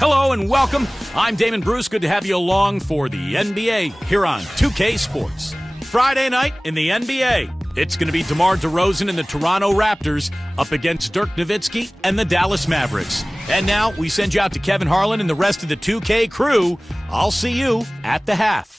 Hello and welcome. I'm Damon Bruce. Good to have you along for the NBA here on 2K Sports. Friday night in the NBA, it's going to be DeMar DeRozan and the Toronto Raptors up against Dirk Nowitzki and the Dallas Mavericks. And now we send you out to Kevin Harlan and the rest of the 2K crew. I'll see you at the half.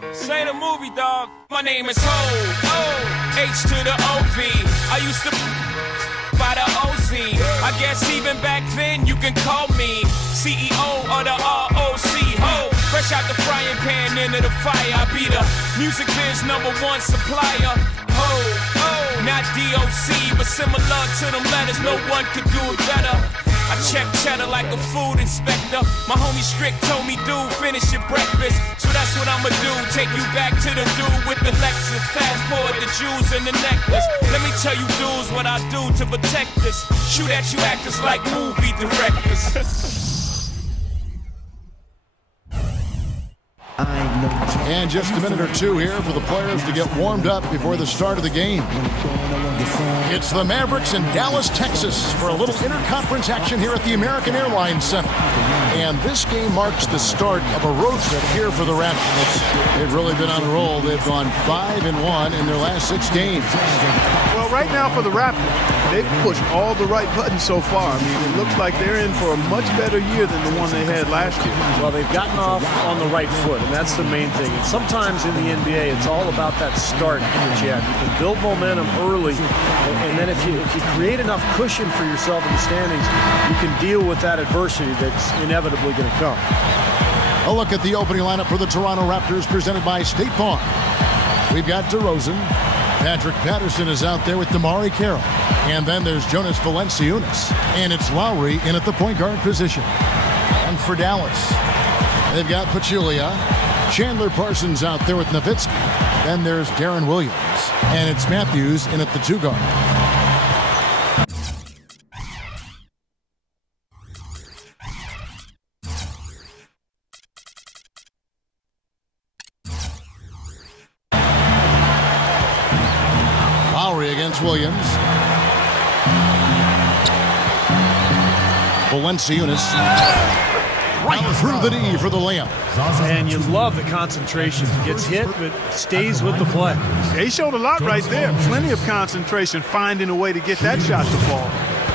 This ain't a movie, dog. My name is Ho, H to the O-V. I used to by the OZ. I guess even back then you can call me CEO of the ROC. Ho, fresh out the frying pan into the fire. I be the music biz #1 supplier. Ho, not DOC, but similar to them letters. No one could do it better. I check cheddar like a food inspector. My homie Strick told me, dude, finish your breakfast. So that's what I'ma do, take you back to the dude with the Lexus. Fast forward the jewels and the necklace. Let me tell you dudes what I do to protect this. Shoot at you actors like movie directors. And just a minute or two here for the players to get warmed up before the start of the game. It's the Mavericks in Dallas, Texas for a little interconference action here at the American Airlines Center. And this game marks the start of a road trip here for the Raptors. They've really been on a roll. They've gone 5-1 in their last 6 games. Well, right now for the Raptors, they've pushed all the right buttons so far. I mean, it looks like they're in for a much better year than the one they had last year. Well, they've gotten off on the right foot, and that's the main thing. And sometimes in the NBA, it's all about that start that you have. You can build momentum early, and then if you create enough cushion for yourself in the standings, you can deal with that adversity that's inevitably going to come. A look at the opening lineup for the Toronto Raptors presented by State Farm. We've got DeRozan. Patrick Patterson is out there with Damari Carroll. And then there's Jonas Valanciunas. And it's Lowry in at the point guard position. And for Dallas, they've got Pachulia. Chandler Parsons out there with Nowitzki. Then there's Darren Williams. And it's Matthews in at the 2 guard. Lowry against Williams. Valanciunas. Right through the knee for the layup. And you love the concentration. He gets hit, but stays with the play. Yeah, he showed a lot right there. Plenty of concentration, finding a way to get that shot to fall.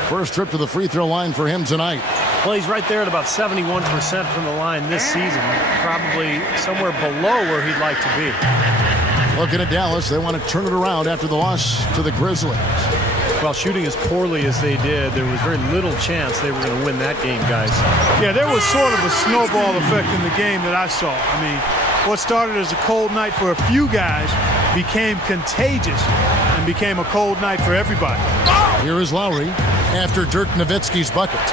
First trip to the free throw line for him tonight. Well, he's right there at about 71% from the line this season. Probably somewhere below where he'd like to be. Looking at Dallas, they want to turn it around after the loss to the Grizzlies. Well, shooting as poorly as they did, there was very little chance they were going to win that game, guys. Yeah, there was sort of a snowball effect in the game that I saw. I mean, what started as a cold night for a few guys became contagious and became a cold night for everybody. Here is Lowry after Dirk Nowitzki's bucket.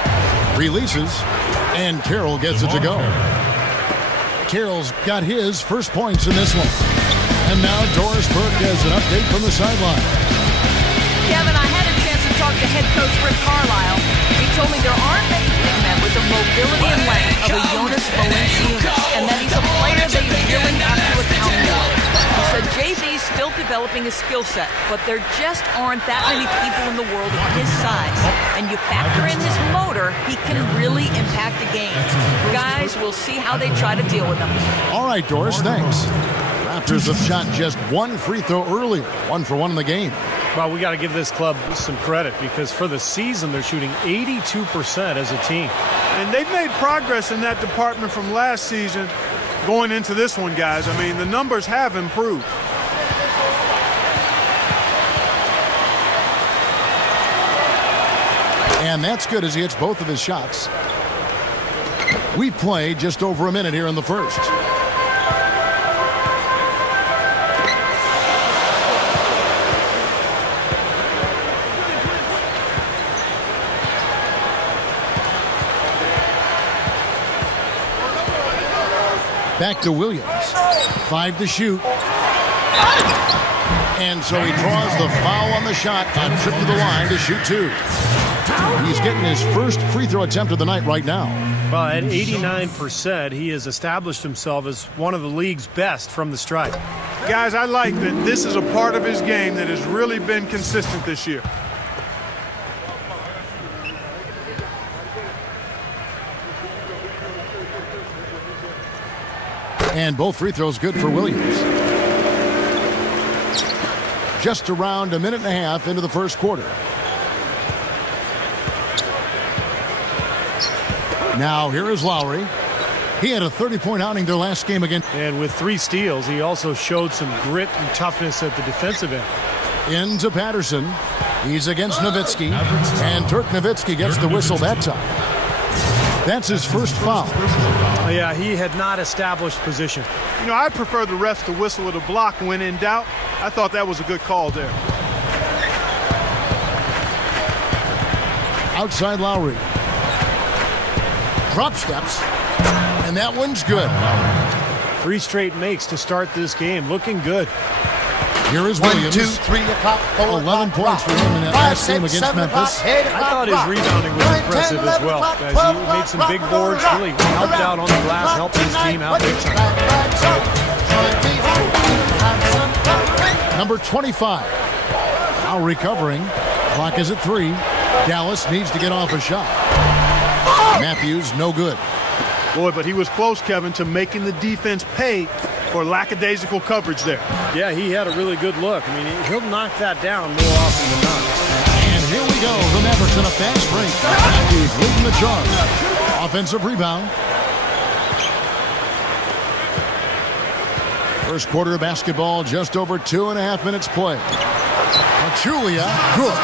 Releases, and Carroll gets it to go. Carroll's got his first points in this one. And now Doris Burke has an update from the sideline. Kevin, I had a chance to talk to head coach Rick Carlisle. He told me there aren't many big men with the mobility and length of a Jonas Valanciunas, and that he's a player that you really have to account for. He said JV still could go developing his skill set, but there just aren't that many people in the world of his size. And you factor in his motor, he can really impact the game. Guys, we'll see how they try to deal with him. All right, Doris, thanks. Raptors have shot just one free throw earlier, 1 for 1 in the game. Well, we got to give this club some credit because for the season, they're shooting 82% as a team. And they've made progress in that department from last season going into this one, guys. I mean, the numbers have improved. And that's good as he hits both of his shots. We've played just over a minute here in the first. Back to Williams. 5 to shoot. And so he draws the foul on the shot on trip to the line to shoot 2. He's getting his first free throw attempt of the night right now. Well, at 89%, he has established himself as one of the league's best from the stripe. Guys, I like that this is a part of his game that has really been consistent this year. And both free throws good for Williams. Just around a minute and a half into the first quarter. Now here is Lowry. He had a 30-point outing their last game again. And with 3 steals, he also showed some grit and toughness at the defensive end. Into Patterson. He's against Nowitzki. And Dirk Nowitzki gets the whistle that time. That's his first foul. Yeah, he had not established position. You know, I prefer the refs to whistle with a block when in doubt. I thought that was a good call there. Outside Lowry. Drop steps. And that one's good. 3 straight makes to start this game. Looking good. Here is Williams. 1, 2, 3 o'clock, 4 11 points for him in that last game against Memphis. I thought his rebounding was impressive as well. Guys, he made some big boards, really helped out on the glass, helped his team out big time. Number 25. Now recovering. Clock is at 3. Dallas needs to get off a shot. Matthews, no good. Boy, but he was close, Kevin, to making the defense pay for lackadaisical coverage there. Yeah, he had a really good look. I mean, he'll knock that down more often than not. And here we go. The Mavericks in a fast break. Matthews leading the charge. Offensive rebound. First quarter of basketball, just over 2.5 minutes play. Pachulia, good.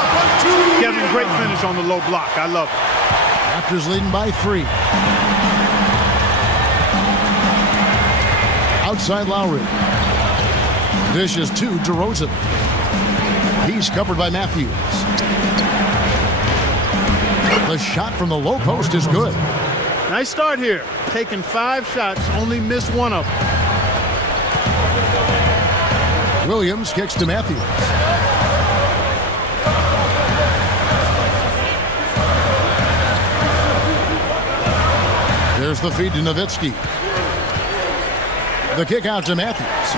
Kevin, great finish on the low block. I love it. Raptors leading by 3. Outside Lowry. Dish is to DeRozan. He's covered by Matthews. The shot from the low post is good. Nice start here. Taking 5 shots, only missed 1 of them. Williams kicks to Matthews. There's the feed to Nowitzki. The kick out to Matthews.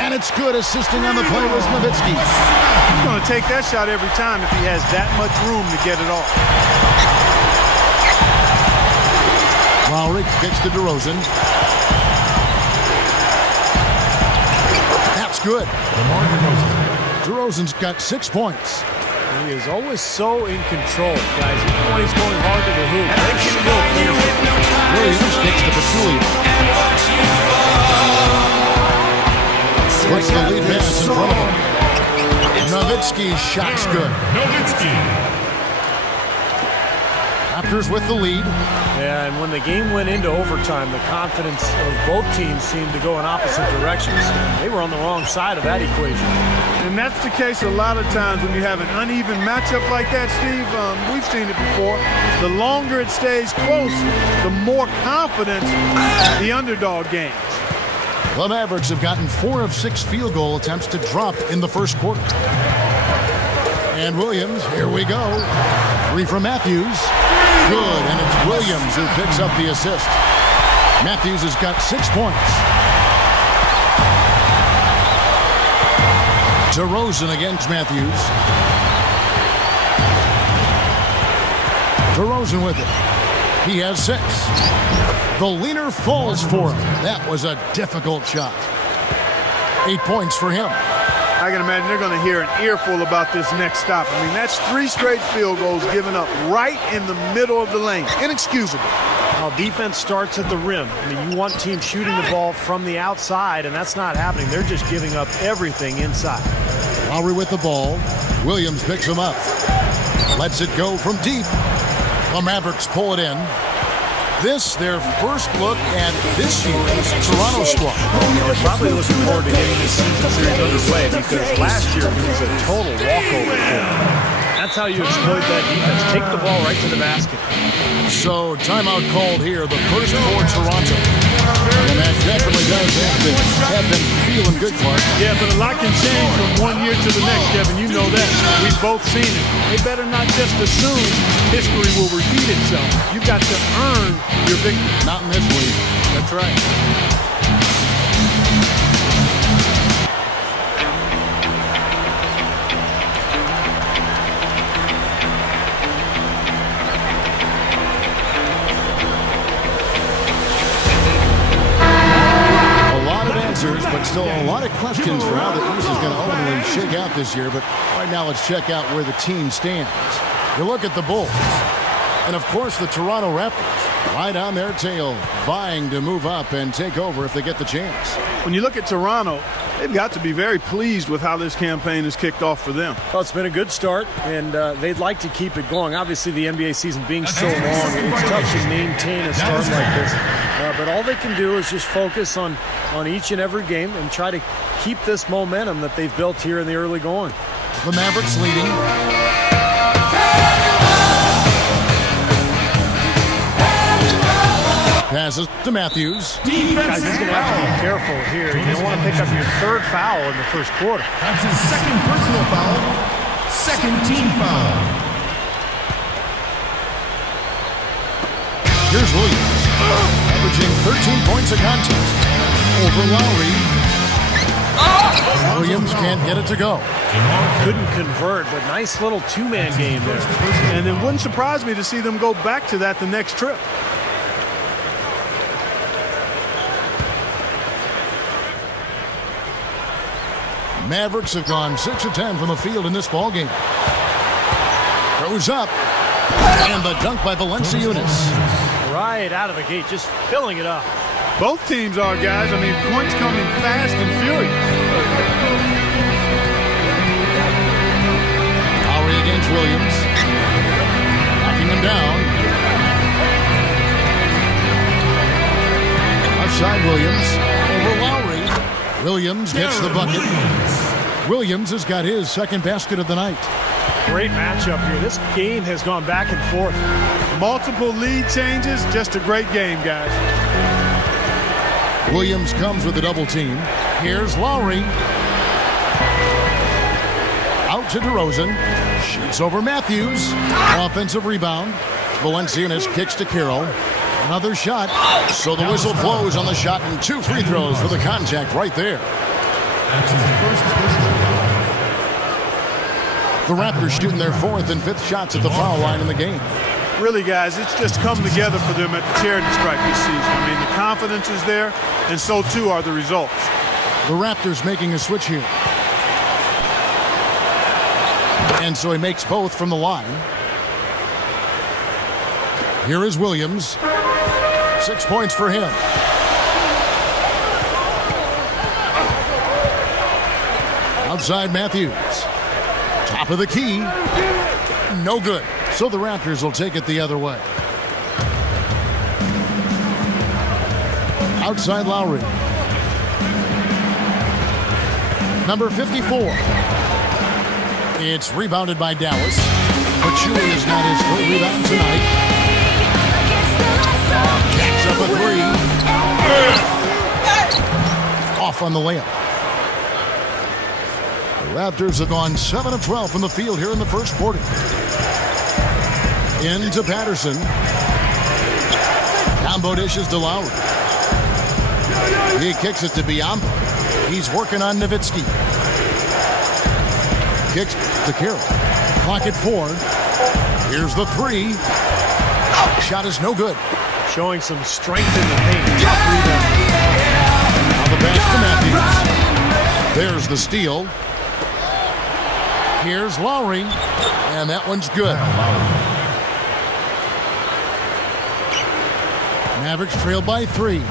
And it's good. Assisting on the play was Nowitzki. He's going to take that shot every time if he has that much room to get it off. Lowry kicks to DeRozan. That's good. DeRozan's got 6 points. He is always so in control, guys. Even when he's going hard to the hoop. Williams kicks to Pachulia. Puts the lead pass in front of him. Nowitzki's shot's good. Raptors with the lead. Yeah, and when the game went into overtime, the confidence of both teams seemed to go in opposite directions. They were on the wrong side of that equation. And that's the case a lot of times when you have an uneven matchup like that, Steve. We've seen it before. The longer it stays close, the more confidence the underdog gains. The Mavericks have gotten 4 of 6 field goal attempts to drop in the first quarter. And Williams, here we go. 3 from Matthews. Good, and it's Williams who picks up the assist. Matthews has got 6 points. DeRozan against Matthews. DeRozan with it. He has 6. The leaner falls for him. That was a difficult shot. 8 points for him. I can imagine they're going to hear an earful about this next stop. I mean, that's 3 straight field goals given up right in the middle of the lane. Inexcusable. Now, defense starts at the rim. I mean, you want teams shooting the ball from the outside, and that's not happening. They're just giving up everything inside. Lowry with the ball. Williams picks him up. Lets it go from deep. The Mavericks pull it in. This, their first look at this year's Toronto squad. They're probably looking forward to getting this season series underway because last year it was a total walkover for them. That's how you exploit that defense. Take the ball right to the basket. So, timeout called here, the first for Toronto. And that definitely does have been feeling good, Clark. Yeah, but a lot can change from one year to the next, Kevin. You know that. We've both seen it. They better not just assume history will repeat itself. You've got to earn your victory. Not in this league. That's right. But still a lot of questions for how the East is going to ultimately shake out this year. But right now, let's check out where the team stands. You look at the Bulls. And, of course, the Toronto Raptors right on their tail, vying to move up and take over if they get the chance. When you look at Toronto, they've got to be very pleased with how this campaign has kicked off for them. Well, it's been a good start, and they'd like to keep it going. Obviously, the NBA season being so long, it's tough to maintain a start like this. But all they can do is just focus on each and every game and try to keep this momentum that they've built here in the early going. The Mavericks leading. Passes to Matthews. Guys, he's going to have to be careful here. You don't want to pick up your 3rd foul in the first quarter. That's his 2nd personal foul, 2nd team foul. Here's Williams, averaging 13 points a contest over Lowry. Williams can't get it to go. Couldn't convert, but nice little 2-man game there. And it wouldn't surprise me to see them go back to that the next trip. Mavericks have gone 6 of 10 from the field in this ballgame. Throws up. And the dunk by Valanciunas. Right out of the gate, just filling it up. Both teams are, guys. I mean, points coming fast and furious. Lowry against Williams. Knocking him down. Outside Williams. Over Lowry. Williams gets the bucket. Williams has got his 2nd basket of the night. Great matchup here. This game has gone back and forth. Multiple lead changes. Just a great game, guys. Williams comes with a double team. Here's Lowry. Out to DeRozan. Shoots over Matthews. Offensive rebound. Valanciunas kicks to Carroll. Another shot. So the whistle blows on the shot and 2 free throws for the contact right there. The Raptors shooting their 4th and 5th shots at the foul line in the game. Really, guys, it's just come together for them at the charity stripe this season. I mean, the confidence is there, and so too are the results. The Raptors making a switch here. And so he makes both from the line. Here is Williams. 6 points for him. Outside Matthews. Top of the key. No good. So the Raptors will take it the other way. Outside Lowry. Number 54. It's rebounded by Dallas. But Chewy is not his full rebound tonight. Jacks up a 3. Off on the layup. The Raptors have gone 7 of 12 from the field here in the first quarter. Into Patterson. Combo dishes to Lowry. He kicks it to Biombo. He's working on Nowitzki. kicks to Carroll. Clock at 4. Here's the 3. Shot is no good. Showing some strength in the paint. Tough rebound. On the pass to Matthews. There's the steal. Here's Lowry. And that one's good. Mavericks trail by 3.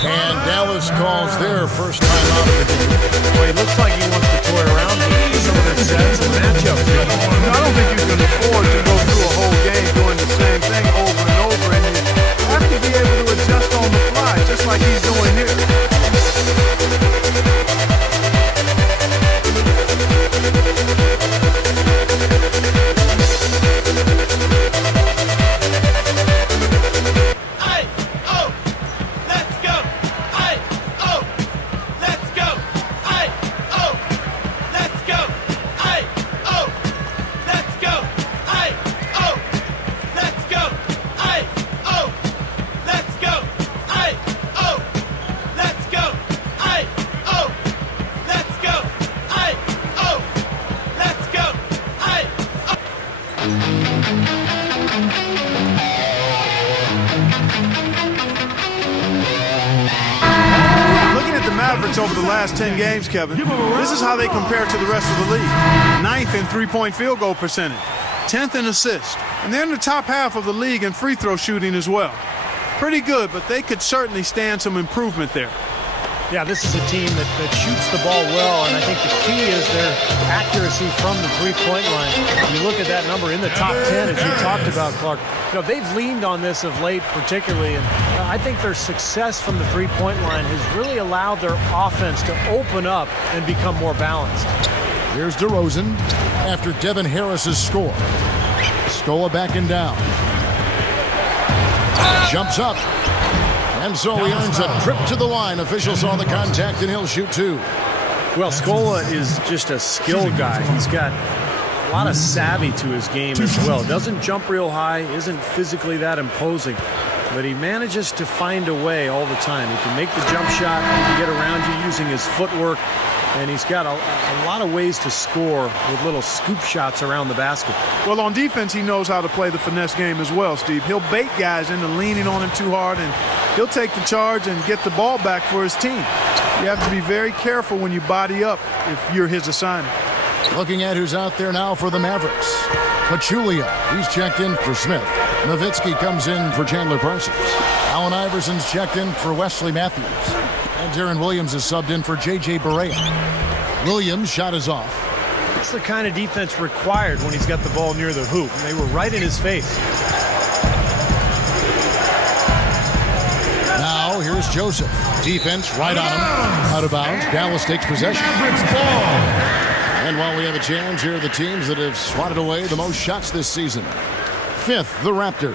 And Dallas calls their first time out of the game. Well, he looks like he wants to toy around with some of their sets and matchups. I don't think you can afford to go through a whole game doing the same thing over and over, and you have to be able to adjust on the fly, just like he's doing here. Over the last 10 games, Kevin, this is how they compare to the rest of the league. 9th in three-point field goal percentage, 10th in assists, and they're in the top half of the league in free throw shooting as well. Pretty good, but they could certainly stand some improvement there. Yeah, this is a team that shoots the ball well, and I think the key is their accuracy from the three-point line. You look at that number in the top 10, as you talked about, Clark. You know, they've leaned on this of late particularly, and I think their success from the three-point line has really allowed their offense to open up and become more balanced. Here's DeRozan after Devin Harris's score. Scola backing down. Jumps up. And so he earns a trip to the line. Officials saw the contact, and he'll shoot 2. Well, Scola is just a skilled guy. He's got a lot of savvy to his game as well. Doesn't jump real high, isn't physically that imposing, but he manages to find a way all the time. He can make the jump shot, he can get around you using his footwork, and he's got a lot of ways to score with little scoop shots around the basket. Well, on defense, he knows how to play the finesse game as well, Steve. He'll bait guys into leaning on him too hard, and he'll take the charge and get the ball back for his team. You have to be very careful when you body up if you're his assignment. Looking at who's out there now for the Mavericks. Pachulia, he's checked in for Smith. Nowitzki comes in for Chandler Parsons. Allen Iverson's checked in for Wesley Matthews. And Darren Williams is subbed in for J.J. Barea. Williams' shot is off. It's the kind of defense required when he's got the ball near the hoop. And they were right in his face. Now here's Joseph. Defense right on him. Out of bounds. Dallas takes possession. And while we have a chance, here are the teams that have swatted away the most shots this season. 5th, the Raptors.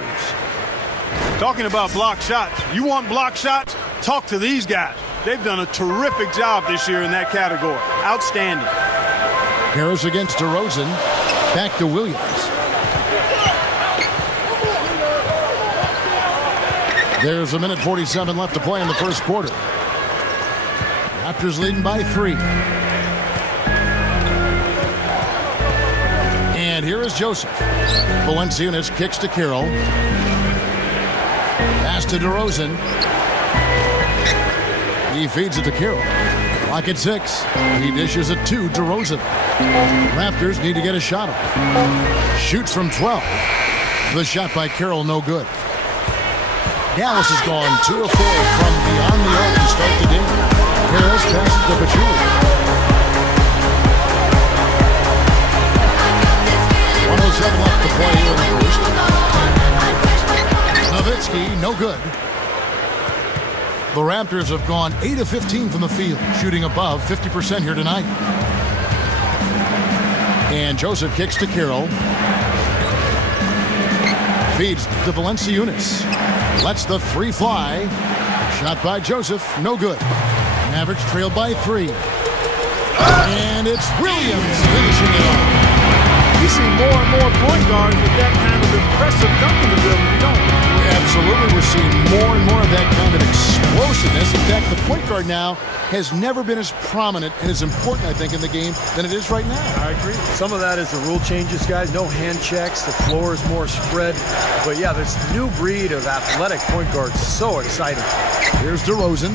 Talking about block shots. You want block shots? Talk to these guys. They've done a terrific job this year in that category. Outstanding. Harris against DeRozan. Back to Williams. There's a minute 47 left to play in the first quarter. Raptors leading by 3. And here is Joseph. Valanciunas kicks to Carroll. Pass to DeRozan. He feeds it to Carroll. Clock at 6. He dishes it to DeRozan. Raptors need to get a shot off. Shoots from 12. The shot by Carroll, no good. Dallas has gone 2 of 4 from beyond the arc to start the game. Harris passes to Pachulia. 107 left to play here in the first. Nowitzki, no good. The Raptors have gone 8 of 15 from the field, shooting above 50% here tonight. And Joseph kicks to Carroll. Feeds to Valanciunas. Lets the 3 fly. Shot by Joseph, no good. Mavericks trailed by 3. And it's Williams finishing it off. We see more and more point guards with that kind of impressive dunking ability, don't we? Absolutely. We're seeing more and more of that kind of explosiveness. In fact, the point guard now has never been as prominent and as important, I think, in the game than it is right now. I agree. Some of that is the rule changes, guys. No hand checks. The floor is more spread. But, yeah, this new breed of athletic point guards, so exciting. Here's DeRozan.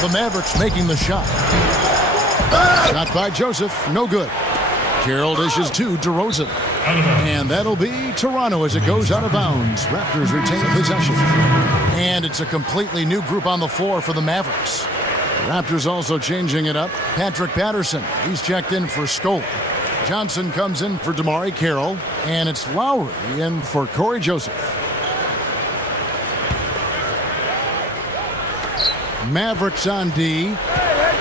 The Mavericks making the shot. Shot by Joseph. No good. Carroll dishes to DeRozan. And that'll be Toronto as it goes out of bounds. Raptors retain possession. And it's a completely new group on the floor for the Mavericks. Raptors also changing it up. Patrick Patterson, he's checked in for Scope. Johnson comes in for DeMarre Carroll. And it's Lowry in for Corey Joseph. Mavericks on D.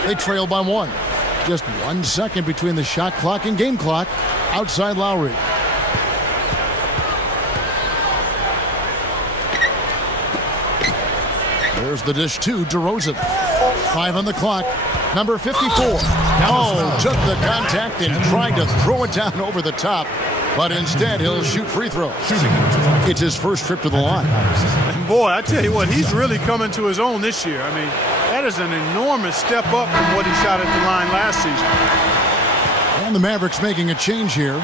They trail by 1. Just 1 second between the shot clock and game clock. Outside Lowry. There's the dish to DeRozan. 5 on the clock. Number 54. Oh, took the contact and tried to throw it down over the top. But instead, he'll shoot free throws. It's his first trip to the line. And boy, I tell you what, he's really coming to his own this year. I mean, that is an enormous step up from what he shot at the line last season. And the Mavericks making a change here.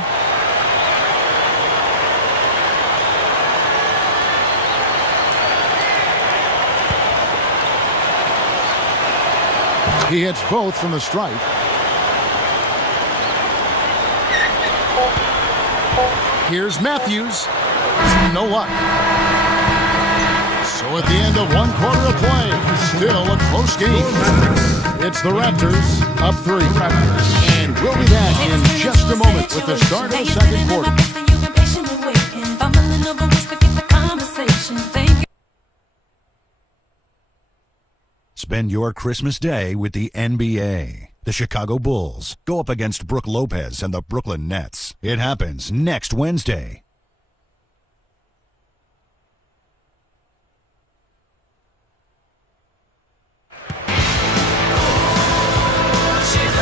He hits both from the stripe. Here's Matthews. No luck. So at the end of 1 quarter of play, still a close game. It's the Raptors up 3. And we'll be back in just a moment with the start of the second quarter. Spend your Christmas day with the NBA. The Chicago Bulls go up against Brook Lopez and the Brooklyn Nets. It happens next Wednesday.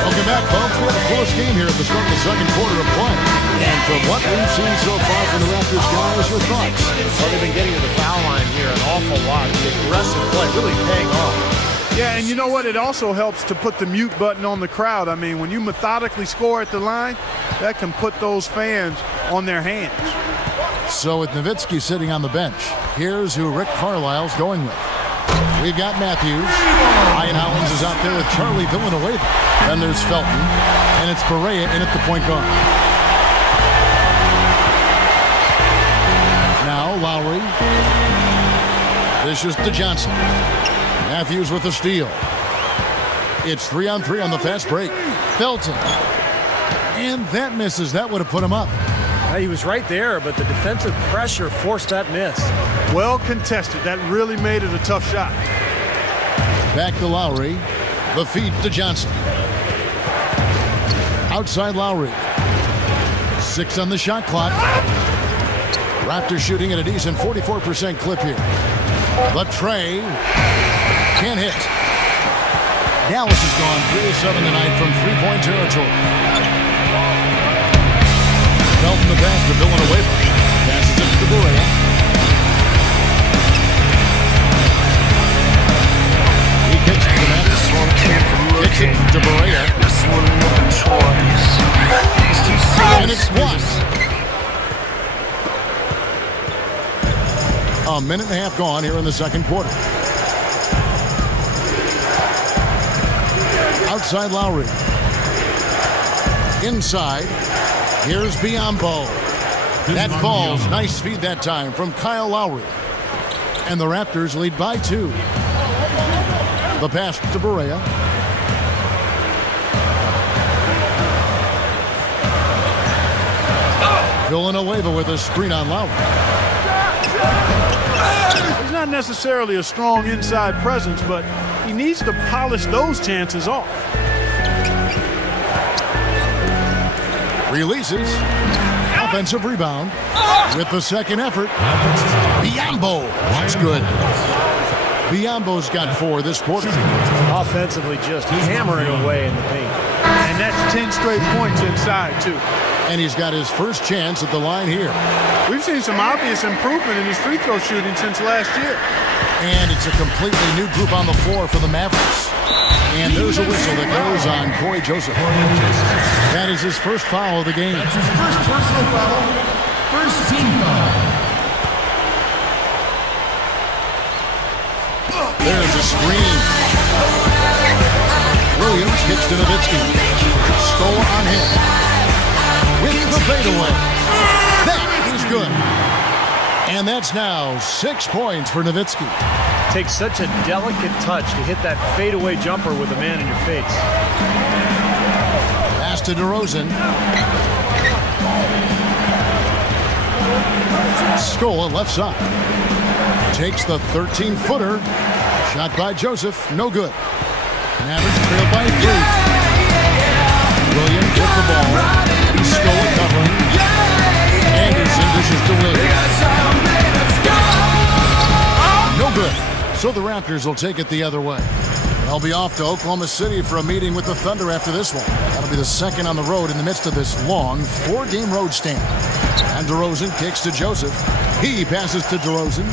Welcome back, folks. We have a close game here at the start of the second quarter of play. And from what we've seen so far from the Raptors, guys, your thoughts? Well, they've been getting to the foul line here an awful lot. The aggressive play really paying off. Yeah, and you know what? It also helps to put the mute button on the crowd. I mean, when you methodically score at the line, that can put those fans on their hands. So with Nowitzki sitting on the bench, here's who Rick Carlisle's going with. We've got Matthews. Ryan Hollins is out there with Charlie Villanueva. Then there's Felton. And it's Barea in at the point guard. Now Lowry. This is to Johnson. Matthews with the steal. It's 3-on-3 on the fast break. Felton. And that misses. That would have put him up. He was right there, but the defensive pressure forced that miss. Well contested. That really made it a tough shot. Back to Lowry. The feed to Johnson. Outside Lowry. 6 on the shot clock. Raptors shooting at a decent 44% clip here. The tray. Can't hit. Dallas has gone 3 of 7 tonight from three-point territory. Felton the pass to Villanueva. Passes it to Barea. He kicks it to Matthews. Kicks it to Barea. And it's one. A minute and a half gone here in the second quarter. Outside Lowry. Inside. Here's Biyombo. That falls. Nice feed that time from Kyle Lowry. And the Raptors lead by 2. The pass to Barea. Villanueva with a screen on Lowry. He's not necessarily a strong inside presence, but he needs to polish those chances off. Releases. Offensive rebound. With the second effort. Biyombo. That's good. Biyombo's got 4 this quarter. Offensively, just hammering away in the paint. And that's 10 straight points inside, too. And he's got his first chance at the line here. We've seen some obvious improvement in his free throw shooting since last year. And it's a completely new group on the floor for the Mavericks. And there's a whistle that goes on Corey Joseph. That is his first foul of the game. That's his first personal foul. First team foul. There's a screen. Williams hits to Nowitzki. Stole on him. With the fadeaway. That is good. And that's now 6 points for Nowitzki. Takes such a delicate touch to hit that fadeaway jumper with a man in your face. Pass to DeRozan. Scola left side. Takes the 13-footer. Shot by Joseph. No good. Mavericks trailed by 3. Williams with the ball. Scola covering. Anderson dishes to Williams. No good. So the Raptors will take it the other way. They'll be off to Oklahoma City for a meeting with the Thunder after this one. That'll be the second on the road in the midst of this long 4-game road stand. And DeRozan kicks to Joseph. He passes to DeRozan.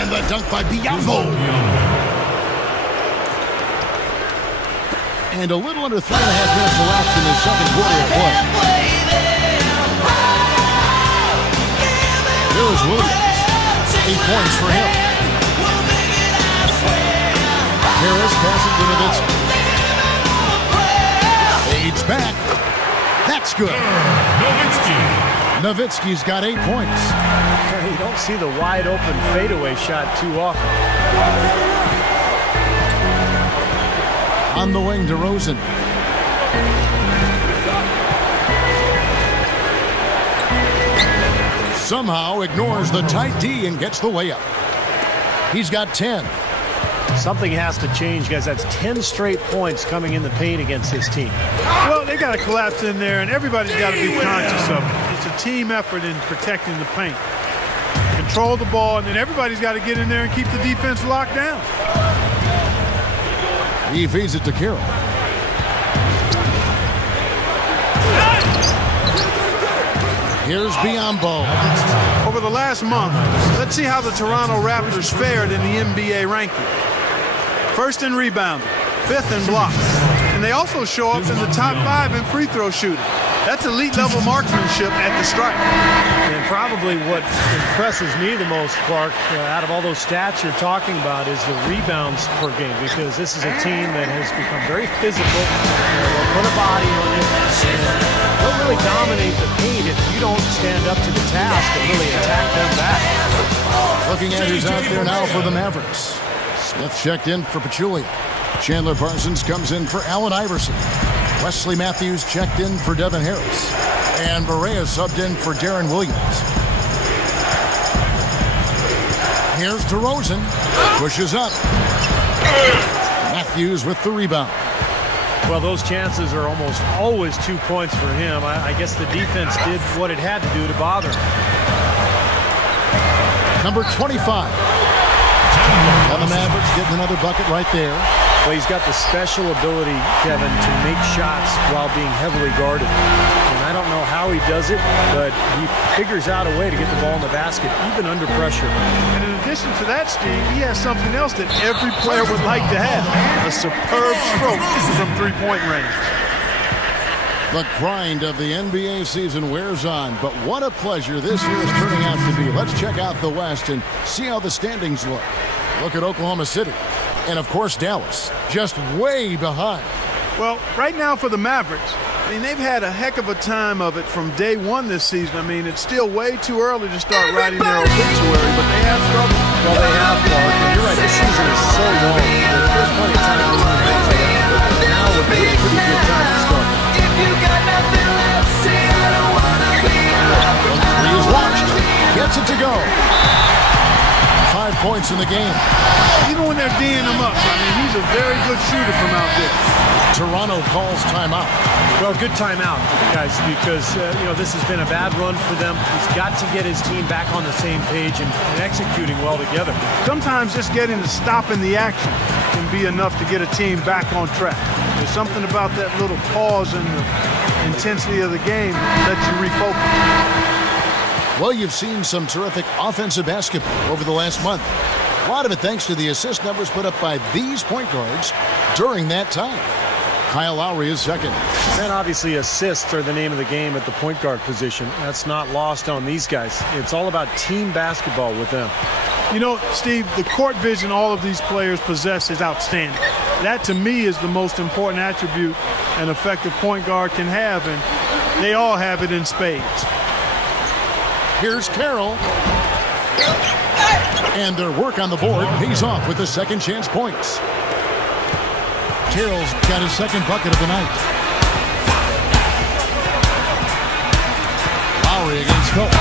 And the dunk by Biombo. And a little under 3.5 minutes elapsed in the second quarter of play. Here's Williams. 8 points for him. Harris passes to Nowitzki. Fades back. That's good. Nowitzki's got 8 points. You don't see the wide open fadeaway shot too often. On the wing, DeRozan. Somehow ignores the tight D and gets the layup. He's got 10. Something has to change, guys. That's 10 straight points coming in the paint against this team. Well, they got to collapse in there, and everybody's got to be conscious of it. It's a team effort in protecting the paint. Control the ball, and then everybody's got to get in there and keep the defense locked down. He feeds it to Carroll. Here's Biombo. Over the last month, let's see how the Toronto Raptors fared in the NBA ranking. First in rebounding, 5th in blocks, and they also show up in the top 5 in free throw shooting. That's elite level marksmanship at the stripe. And probably what impresses me the most, Clark, out of all those stats you're talking about is the rebounds per game, because this is a team that has become very physical. They'll put a body on you. They'll really dominate the paint if you don't stand up to the task and really attack them back. Looking at who's out there now for the Mavericks. Smith checked in for Pachulia. Chandler Parsons comes in for Allen Iverson. Wesley Matthews checked in for Devin Harris. And Barea subbed in for Darren Williams. Here's DeRozan. Pushes up. Matthews with the rebound. Well, those chances are almost always 2 points for him. I guess the defense did what it had to do to bother him. Number 25. And the Mavericks getting another bucket right there. Well, he's got the special ability, Kevin, to make shots while being heavily guarded. And I don't know how he does it, but he figures out a way to get the ball in the basket, even under pressure. And in addition to that, Steve, he has something else that every player would like to have. A superb stroke from three-point range. The grind of the NBA season wears on, but what a pleasure this year is turning out to be. Let's check out the West and see how the standings look. Look at Oklahoma City. And, of course, Dallas, just way behind. Well, right now for the Mavericks, I mean, they've had a heck of a time of it from day one this season. I mean, it's still way too early to start writing their obituary, but they have struggled. Well, they have, Clark. And you're right, this season is so long. There's plenty of time to do things like that. But now would be a pretty good time to start. If you got nothing left, say I don't want to be. He is watched. Gets it to go. 5 points in the game. Even when they're D'ing him up, I mean, he's a very good shooter from out there. Toronto calls timeout. Well, good timeout, guys, because, this has been a bad run for them. He's got to get his team back on the same page and executing well together. Sometimes just getting to stop in the action can be enough to get a team back on track. There's something about that little pause in the intensity of the game that lets you refocus. Well, you've seen some terrific offensive basketball over the last month. A lot of it thanks to the assist numbers put up by these point guards during that time. Kyle Lowry is second. And obviously assists are the name of the game at the point guard position. That's not lost on these guys. It's all about team basketball with them. You know, Steve, the court vision all of these players possess is outstanding. That, to me, is the most important attribute an effective point guard can have, and they all have it in spades. Here's Carroll. And their work on the board pays off with the second chance points. Carroll's got his second bucket of the night. Lowry against Felton.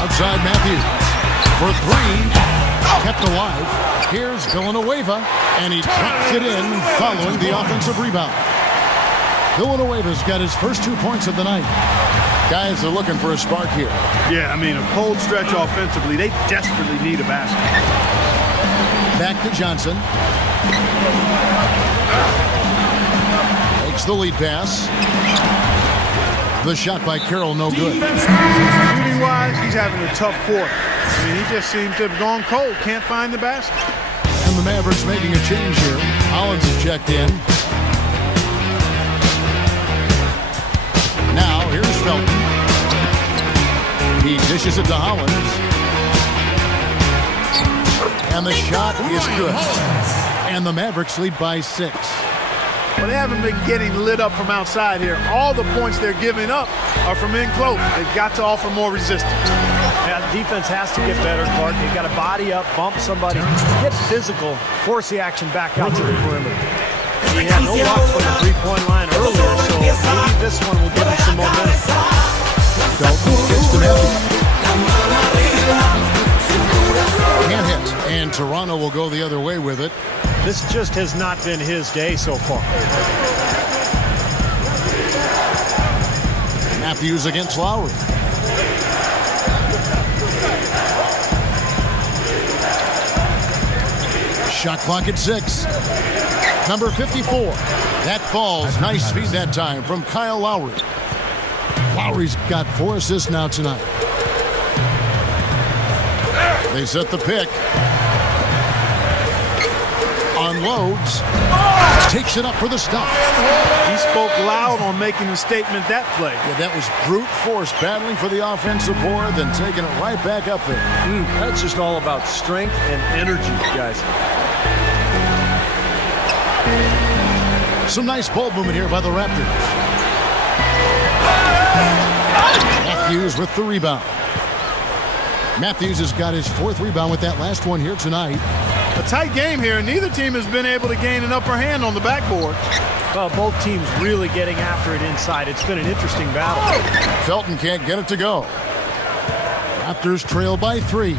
Outside Matthews for three. Kept alive. Here's Villanueva, and he drops it in following the offensive rebound. Villanueva's got his first 2 points of the night. Guys are looking for a spark here. Yeah, I mean, a cold stretch offensively. They desperately need a basket. Back to Johnson. Takes the lead pass. The shot by Carroll, no good. Shooting-wise, he's having a tough quarter. I mean, he just seems to have gone cold. Can't find the basket. And the Mavericks making a change here. Hollins has checked in. Now, here's Felton. He dishes it to Hollins. And the shot is good. And the Mavericks lead by 6. Well, they haven't been getting lit up from outside here. All the points they're giving up are from in close. They've got to offer more resistance. Yeah, defense has to get better, Clark. They've got to body up, bump somebody, get physical, force the action back out to the perimeter. He had no luck from the three-point line earlier, so maybe this one will give him some momentum. Felton gets to Matthews. Can't hit, and Toronto will go the other way with it. This just has not been his day so far. Matthews against Lowry. Shot clock at 6. Number 54. That falls. Nice feed that time from Kyle Lowry. Lowry's got 4 assists now tonight. They set the pick. Unloads. Takes it up for the stuff. He spoke loud on making a statement that play. Yeah, that was brute force battling for the offensive board, then taking it right back up there. That's just all about strength and energy, guys. Some nice ball movement here by the Raptors. Matthews with the rebound. Matthews has got his 4th rebound with that last one here tonight. A tight game here, and neither team has been able to gain an upper hand on the backboard. Well, both teams really getting after it inside. It's been an interesting battle. Felton can't get it to go. Raptors trail by 3.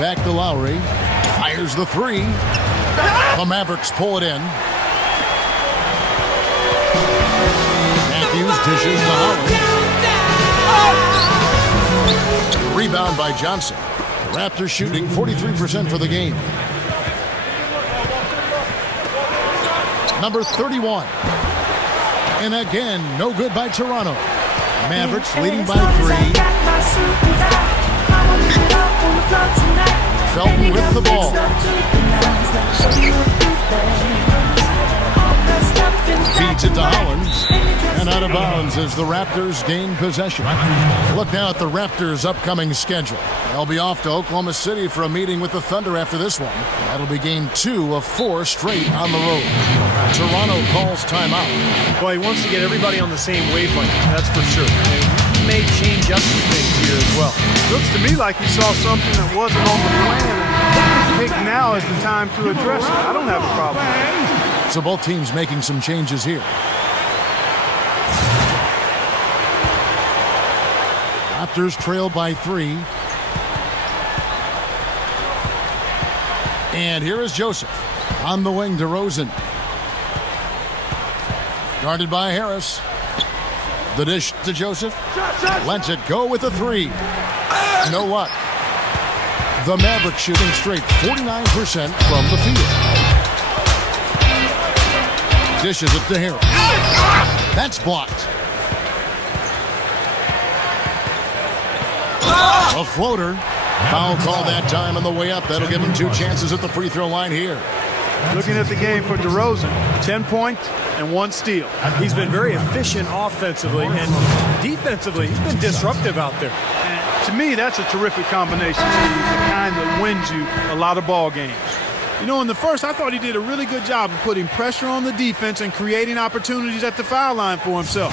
Back to Lowry. Fires the 3. The Mavericks pull it in. Matthews dishes to Hollins. Rebound by Johnson. The Raptors shooting 43% for the game. Number 31. And again, no good by Toronto. Mavericks leading by 3. Felton with the ball. Feeds it to Hollins. And out of bounds as the Raptors gain possession. Look now at the Raptors' upcoming schedule. They'll be off to Oklahoma City for a meeting with the Thunder after this one. That'll be game 2 of 4 straight on the road. Toronto calls timeout. Well, he wants to get everybody on the same wavelength, that's for sure. He may change up some things here as well. Looks to me like he saw something that wasn't on the plan. I think now is the time to address it. I don't have a problem with it. So both teams making some changes here. Raptors trail by 3. And here is Joseph. On the wing, DeRozan. Guarded by Harris. The dish to Joseph. Lets it go with a 3. You know what? The Mavericks shooting straight 49% from the field. Dishes it to Harris. That's blocked. A floater. Foul call that time on the way up. That'll give him 2 chances at the free throw line here. Looking at the game for DeRozan, 10 points and 1 steal. He's been very efficient offensively, and defensively, he's been disruptive out there. And to me, that's a terrific combination, Steve. The kind that wins you a lot of ball games. You know, in the first, I thought he did a really good job of putting pressure on the defense and creating opportunities at the foul line for himself.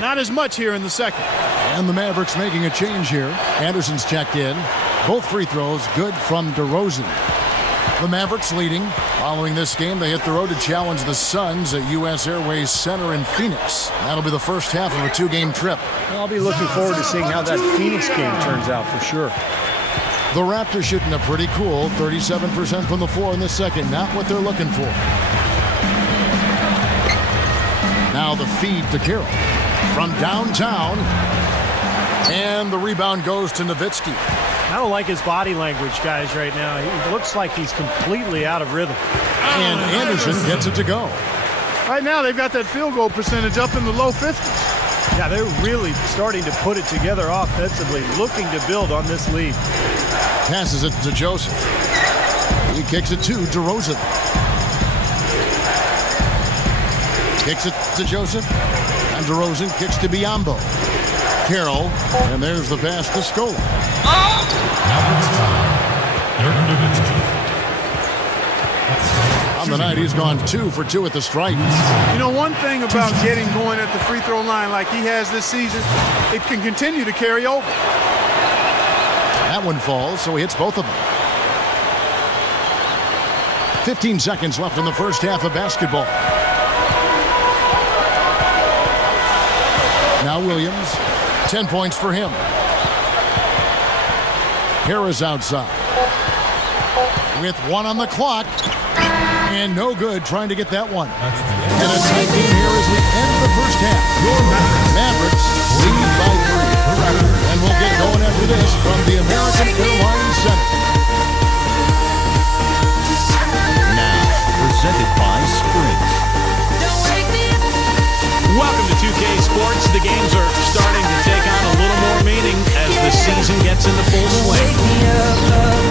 Not as much here in the second. And the Mavericks making a change here. Anderson's checked in. Both free throws good from DeRozan. The Mavericks leading. Following this game, they hit the road to challenge the Suns at U.S. Airways Center in Phoenix. That'll be the first half of a 2-game trip. I'll be looking forward to seeing how that Phoenix game turns out for sure. The Raptors shooting a pretty cool 37% from the floor in the second. Not what they're looking for. Now the feed to Carroll from downtown. And the rebound goes to Nowitzki. I don't like his body language, guys, right now. He looks like he's completely out of rhythm. And Anderson gets it to go. Right now, they've got that field goal percentage up in the low 50s. Yeah, they're really starting to put it together offensively, looking to build on this lead. Passes it to Joseph. He kicks it to DeRozan. Kicks it to Joseph. And DeRozan kicks to Biyombo. Carroll. And there's the pass to Scola. On the night, he's gone 2 for 2 at the stripe. You know, one thing about getting going at the free throw line like he has this season, it can continue to carry over. That one falls, so he hits both of them. 15 seconds left in the first half of basketball. Now Williams, 10 points for him. Harris outside. With 1 on the clock. And no good trying to get that one. And a tight game here as we end the first half. Mavericks lead by 3. And we'll get going after this from the American Airlines Center. Now, presented by Sprint. Welcome to 2K Sports. The games are starting to take on a little more meaning as the season gets into full swing.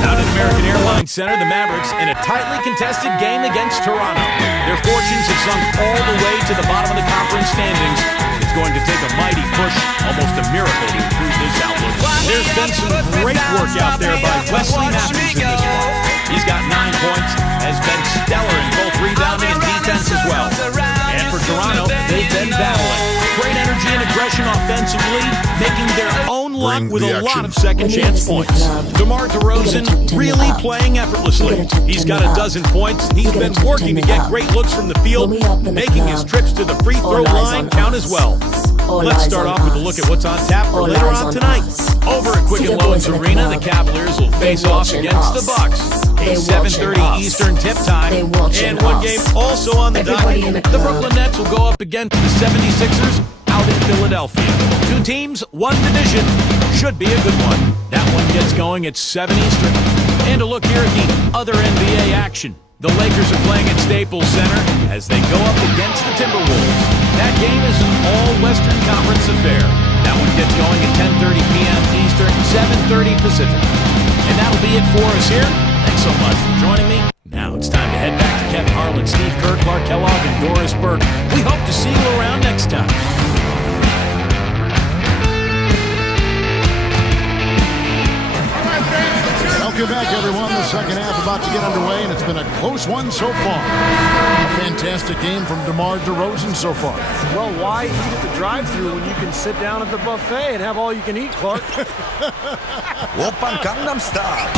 Out at American Airlines Center, the Mavericks in a tightly contested game against Toronto. Their fortunes have sunk all the way to the bottom of the conference standings. It's going to take a mighty push, almost a miracle, to improve this outlook. There's been some great work out there by Wesley Matthews in this one. He's got 9 points, has been stellar in both rebounding and defense as well. And for Toronto, they've been battling. Great energy and aggression offensively, making their own luck with a lot of second-chance points. DeMar DeRozan really playing effortlessly. He's got a dozen points. He's been working to get great looks from the field, making his trips to the free throw line count as well. Let's start off with a look at what's on tap for later on tonight. Over at Quicken Loans Arena, the Cavaliers will face off against the Bucks. A 7:30 Eastern tip time. And one game also on the docket. The Brooklyn Nets will go up against the 76ers out in Philadelphia. 2 teams, 1 division. Should be a good one. That one gets going at 7 Eastern. And a look here at the other NBA action. The Lakers are playing at Staples Center as they go up against the Timberwolves. That game is an all-Western Conference affair. That one gets going at 10:30 p.m. Eastern, 7:30 Pacific. And that'll be it for us here. Thanks so much for joining me. Now it's time to head back to Kevin Harlan, Steve Kerr, Clark Kellogg, and Doris Burke. We hope to see you around next time. Welcome back, everyone. The second half about to get underway, and it's been a close one so far. A fantastic game from DeMar DeRozan so far. Well, why eat at the drive-thru when you can sit down at the buffet and have all you can eat, Clark? Open Gangnam Style.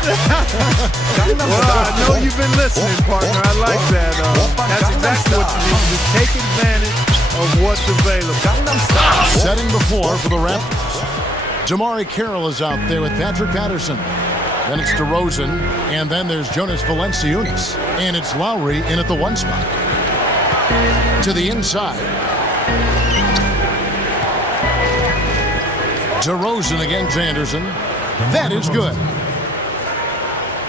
Well, I know you've been listening, partner. I like that. That's exactly what you need to do. Take advantage of what's available. Setting the floor for the Raptors. Jamari Carroll is out there with Patrick Patterson. Then it's DeRozan, and then there's Jonas Valanciunas. And it's Lowry in at the 1 spot. To the inside. DeRozan against Anderson. That is good.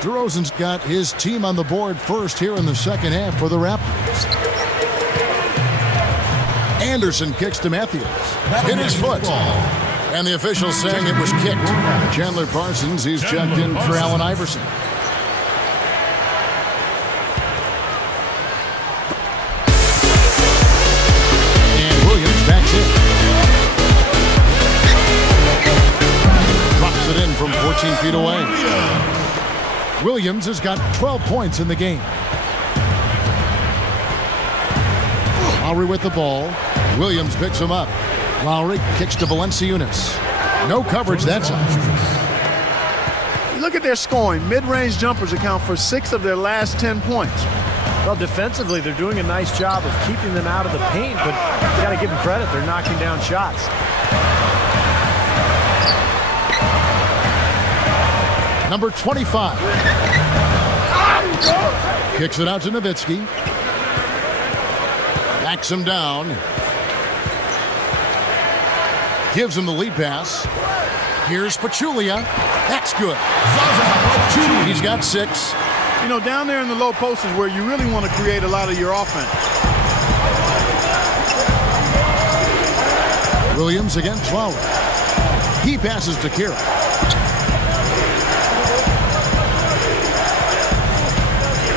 DeRozan's got his team on the board first here in the second half for the Raptors. Anderson kicks to Matthews. Hit his foot. And the official saying it was kicked. Chandler Parsons, he's checked in for Allen Iverson. And Williams backs in. Drops it in from 14 feet away. Williams has got 12 points in the game. Lowry with the ball. Williams picks him up. Lowry kicks to Valanciunas. No coverage that time. Look at their scoring. Mid-range jumpers account for 6 of their last 10 points. Well, defensively, they're doing a nice job of keeping them out of the paint, but you got to give them credit. They're knocking down shots. Number 25. Kicks it out to Nowitzki. Backs him down. Gives him the lead pass. Here's Pachulia. That's good. He's got 6. You know, down there in the low post is where you really want to create a lot of your offense. Williams against Lowry. He passes to Carroll.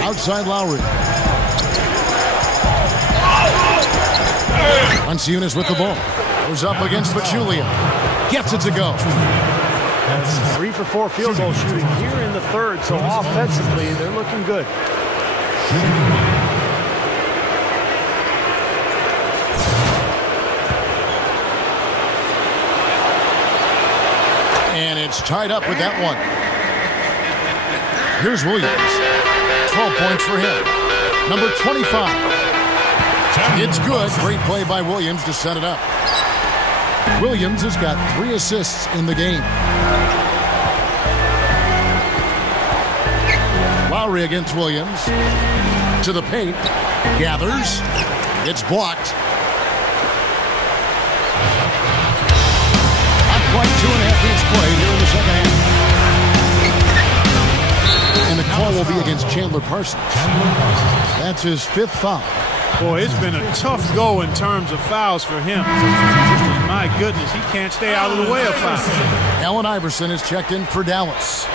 Outside Lowry. Valanciunas with the ball. Goes up against Pachulia. Gets it to go. 3 for 4 field goal shooting here in the third, so offensively, they're looking good. And it's tied up with that one. Here's Williams. 12 points for him. Number 25. It's good. Great play by Williams to set it up. Williams has got 3 assists in the game. Lowry against Williams. To the paint. Gathers. It's blocked. Not quite 2.5 minutes played here in the second half. And the call will be against Chandler Parsons. That's his 5th foul. Boy, it's been a tough go in terms of fouls for him. My goodness, he can't stay out of the way of fouls. Allen Iverson is checked in for Dallas.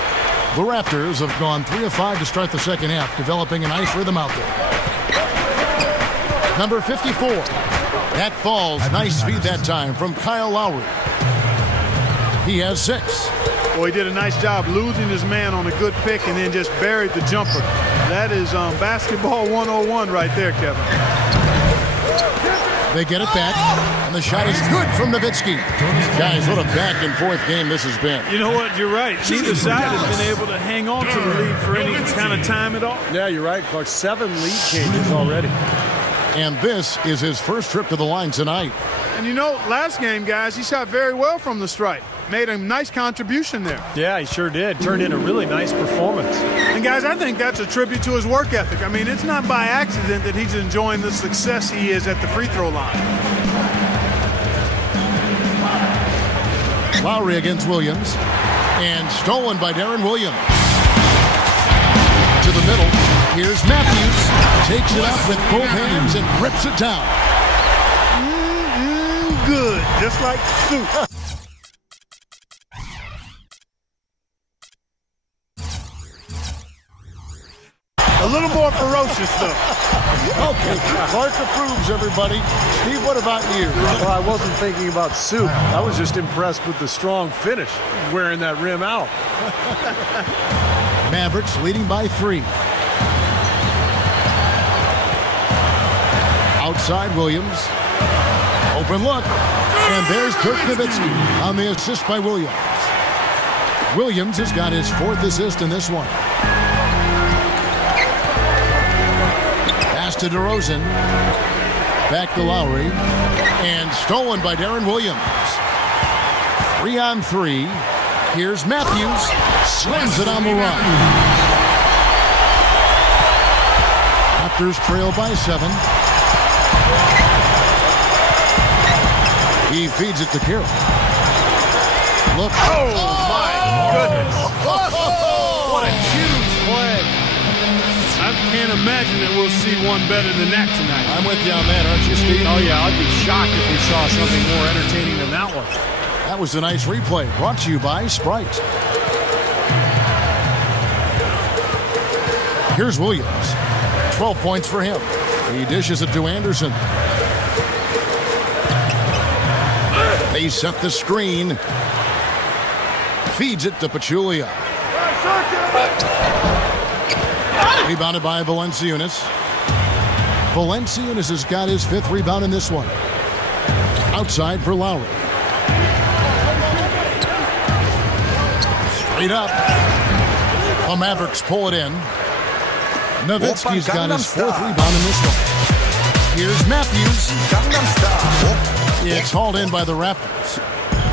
The Raptors have gone 3 of 5 to start the second half, developing a nice rhythm out there. Number 54. That falls. Nice feed that time from Kyle Lowry. He has 6. Boy, he did a nice job losing his man on a good pick and then just buried the jumper. That is basketball 101 right there, Kevin. They get it back, and the shot is good from Nowitzki. Guys, what a back-and-forth game this has been. You know what? You're right. Neither side has been able to hang on to the lead for any kind of time at all. Yeah, you're right, Clark. 7 lead changes already. And this is his first trip to the line tonight. And you know, last game, guys, he shot very well from the stripe. Made a nice contribution there. Yeah, he sure did. Turned in a really nice performance. And, guys, I think that's a tribute to his work ethic. I mean, it's not by accident that he's enjoying the success he is at the free throw line. Lowry against Williams. And stolen by Darren Williams. To the middle. Here's Matthews. Takes it up with both hands and rips it down. Good. Just like soup. A little more ferocious, though. Okay, Clark approves, everybody. Steve, what about you? Well, I wasn't thinking about soup. I was just impressed with the strong finish, wearing that rim out. Mavericks leading by 3. Outside Williams. Open look. And there's Dirk Nowitzki on the assist by Williams. Williams has got his 4th assist in this one. Pass to DeRozan. Back to Lowry. And stolen by Darren Williams. 3-on-3. Here's Matthews. Slams it on the run. Raptors trail by 7. He feeds it to Carroll. Look. Oh, my goodness. What a huge play. I can't imagine that we'll see one better than that tonight. I'm with you on that, aren't you, Steve? Oh, yeah, I'd be shocked if we saw something more entertaining than that one. That was a nice replay, brought to you by Sprite. Here's Williams. 12 points for him. He dishes it to Anderson. They set the screen. Feeds it to Pachulia. Rebounded by Valanciunas. Valanciunas has got his 5th rebound in this one. Outside for Lowry. Straight up. The Mavericks pull it in. Nowitzki's got his 4th rebound in this one. Here's Matthews. It's hauled in by the Raptors.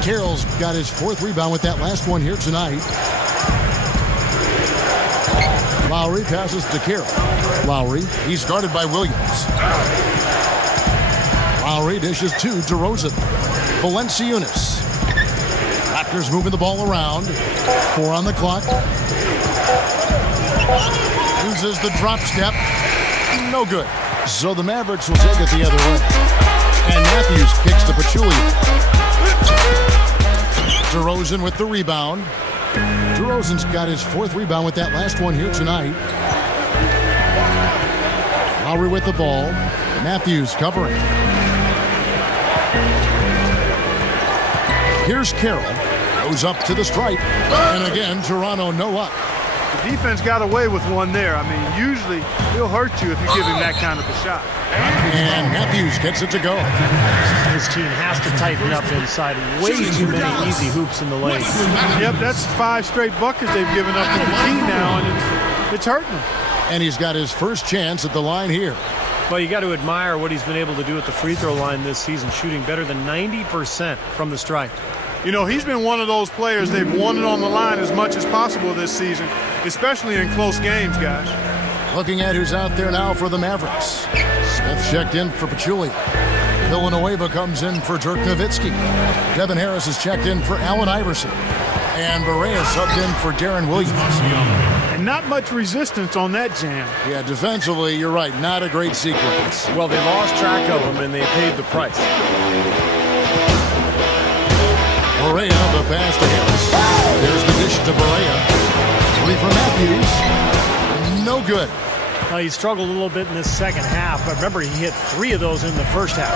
Carroll's got his 4th rebound with that last one here tonight. Lowry passes to Carroll. Lowry, he's guarded by Williams. Lowry dishes to DeRozan. Valanciunas. Raptors moving the ball around. 4 on the clock. Uses the drop step. No good. So the Mavericks will take it the other way. And Matthews kicks to Pachulia. DeRozan with the rebound. DeRozan's got his 4th rebound with that last one here tonight. Lowry with the ball. Matthews covering. Here's Carroll. Goes up to the stripe. And again, Toronto no luck. The defense got away with one there. I mean, usually he'll hurt you if you give him that kind of a shot. And Matthews gets it to go. His team has to tighten up inside. Way too many easy hoops in the lane. Yep, that's 5 straight buckets they've given up from the key now, and it's hurting him. And he's got his first chance at the line here. Well, you got to admire what he's been able to do at the free throw line this season, shooting better than 90% from the stripe. You know, he's been one of those players they've wanted on the line as much as possible this season, especially in close games, guys. Looking at who's out there now for the Mavericks. Smith checked in for Pachulia. Villanueva comes in for Dirk Nowitzki. Devin Harris is checked in for Allen Iverson. And Barea subbed in for Darren Williams. And not much resistance on that jam. Yeah, defensively, you're right. Not a great sequence. Well, they lost track of him, and they paid the price. Barea, the pass to Harris. There's the dish to Barea. 3 for Matthews. No good. He struggled a little bit in this second half, but remember, he hit 3 of those in the first half.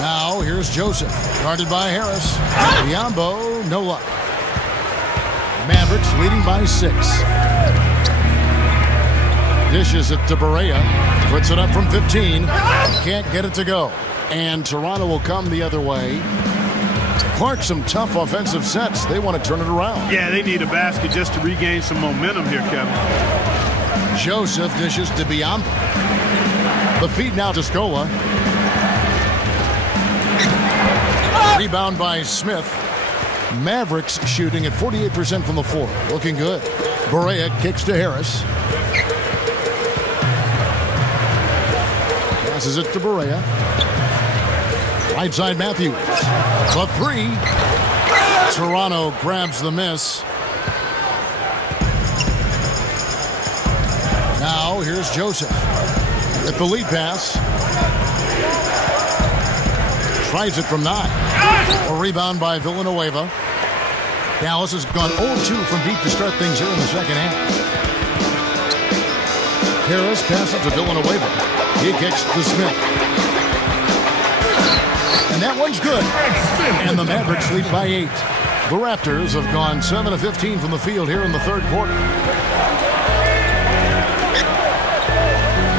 Now, here's Joseph. Guarded by Harris. Biombo, no luck. Mavericks leading by 6. Dishes it to Barea. Puts it up from 15. Can't get it to go. And Toronto will come the other way. Clark, some tough offensive sets. They want to turn it around. Yeah, they need a basket just to regain some momentum here, Kevin. Joseph dishes to Biombo. The feed now to Scola. Rebound by Smith. Mavericks shooting at 48% from the floor. Looking good. Barea kicks to Harris. Passes it to Barea. Right side Matthews. The 3. Toronto grabs the miss. Now here's Joseph with the lead pass. Tries it from 9. A rebound by Villanueva. Dallas has gone 0-2 from deep to start things here in the second half. Harris passes to Villanueva. He kicks to Smith. And that one's good. And the Mavericks lead by 8. The Raptors have gone 7 of 15 from the field here in the third quarter.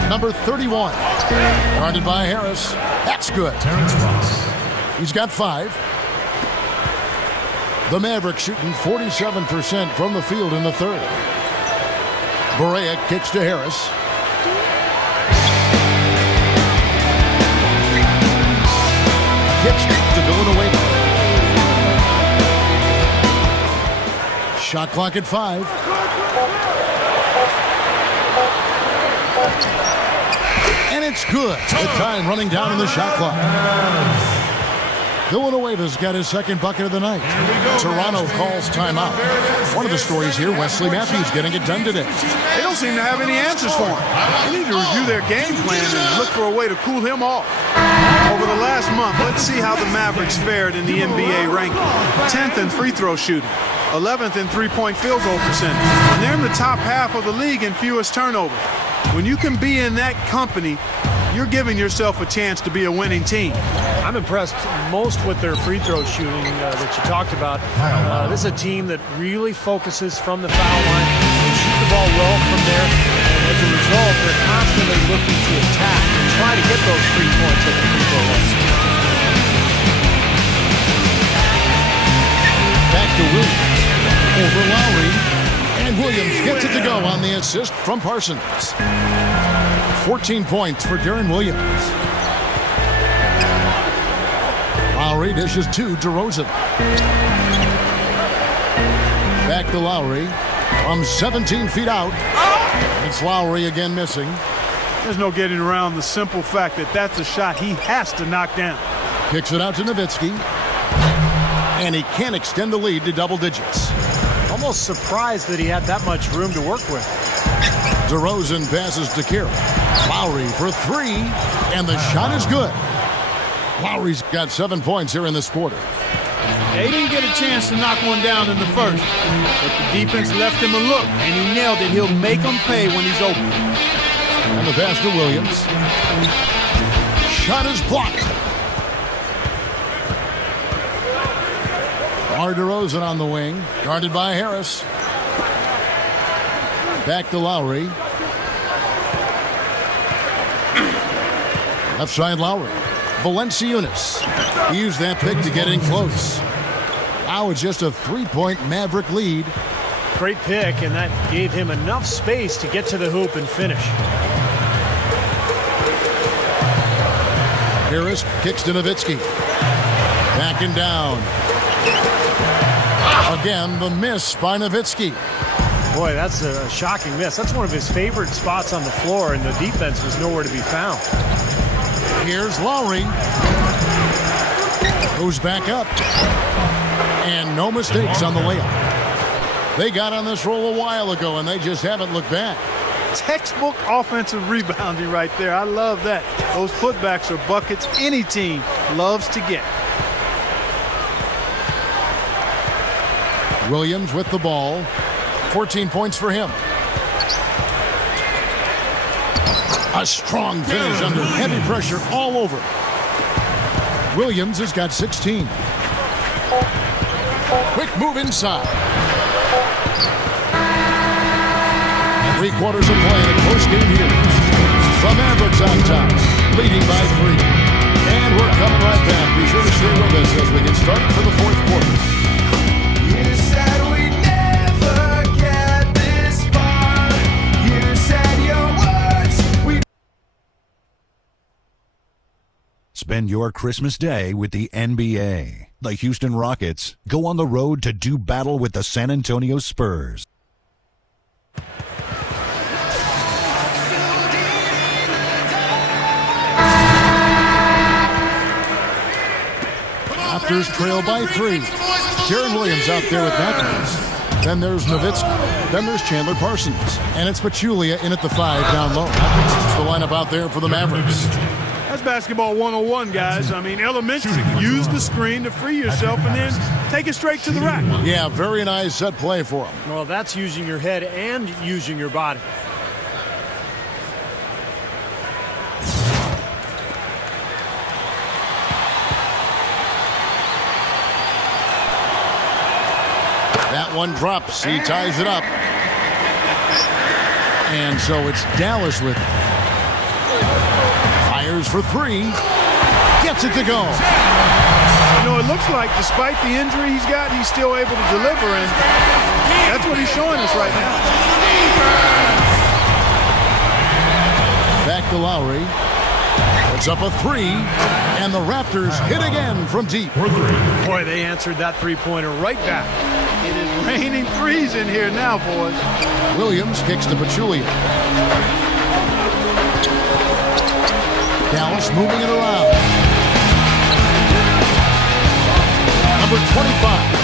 Number 31. Guarded by Harris. That's good. He's got 5. The Mavericks shooting 47% from the field in the third. Barea kicks to Harris. kicks to Villanueva. Shot clock at 5. And it's good. With time running down in the shot clock. Villanueva's got his second bucket of the night. Toronto calls timeout. One of the stories here, Wesley Matthews getting it done today. They don't seem to have any answers for him. They need to review their game plan and look for a way to cool him off. Over the last month, let's see how the Mavericks fared in the NBA ranking. 10th in free throw shooting, 11th in three-point field goal percentage. And they're in the top half of the league in fewest turnovers. When you can be in that company, you're giving yourself a chance to be a winning team. I'm impressed most with their free throw shooting that you talked about. This is a team that really focuses from the foul line. They shoot the ball well from there. And as a result, they're constantly looking to attack and try to get those 3 points at the free throw line. Back to Williams. Over Lowry. And Williams gets it to go on the assist from Parsons. 14 points for Darren Williams. Lowry dishes to DeRozan. Back to Lowry. From 17 feet out. It's Lowry again missing. There's no getting around the simple fact that that's a shot he has to knock down. Kicks it out to Nowitzki. And he can't extend the lead to double digits. Almost surprised that he had that much room to work with. DeRozan passes to Kira. Lowry for 3, and the shot is good. Lowry's got 7 points here in this quarter. They didn't get a chance to knock one down in the first, but the defense left him a look, and he nailed it. He'll make them pay when he's open. And the pass to Williams. Shot is blocked. DeRozan on the wing, guarded by Harris. Back to Lowry. Left side Lowry. Valanciunas. He used that pick to get in close. Now it's just a 3-point Maverick lead. Great pick, and that gave him enough space to get to the hoop and finish. Harris kicks to Nowitzki. Backing down. Again, the miss by Nowitzki. Boy, that's a shocking miss. That's one of his favorite spots on the floor, and the defense was nowhere to be found. Here's Lowry. Goes back up. And no mistakes on the layup. They got on this roll a while ago, and they just haven't looked back. Textbook offensive rebounding right there. I love that. Those putbacks are buckets any team loves to get. Williams with the ball. 14 points for him. A strong finish under heavy pressure all over. Williams has got 16. Quick move inside. 3 quarters of play in a close game here. The Mavericks on top, leading by 3. And we're coming right back. Be sure to stay with us as we get started for the 4th quarter. You said we'd never get this far. You said your words. Spend your Christmas day with the NBA. The Houston Rockets go on the road to do battle with the San Antonio Spurs. Raptors trail by 3. Darren Williams out there with Matthews. Then there's Nowitzki. Then there's Chandler Parsons. And it's Pachulia in at the 5 down low. That's the lineup out there for the Mavericks. That's basketball 101, guys. I mean, elementary. Use the screen to free yourself and then take it straight to the rack. Yeah, very nice set play for him. Well, that's using your head and using your body. That one drops. He ties it up. And so it's Dallas with it. Fires for 3. Gets it to go. You know, it looks like despite the injury he's got, he's still able to deliver, and that's what he's showing us right now. Back to Lowry. Puts up a three, and the Raptors hit again from deep. Boy, they answered that three-pointer right back. It is raining threes in here now, boys. Williams kicks to Pachulia. Dallas moving it around. Number 25.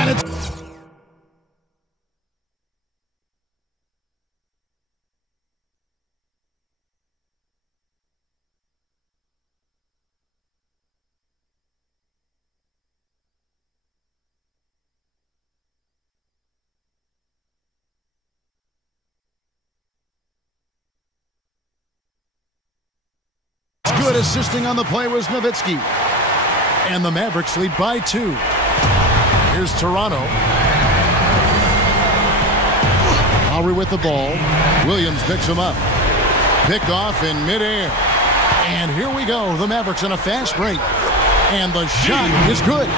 And it's good. Assisting on the play was Nowitzki. And the Mavericks lead by 2. Here's Toronto. Lowry with the ball. Williams picks him up. Picked off in midair. And here we go. The Mavericks on a fast break. And the shot is good.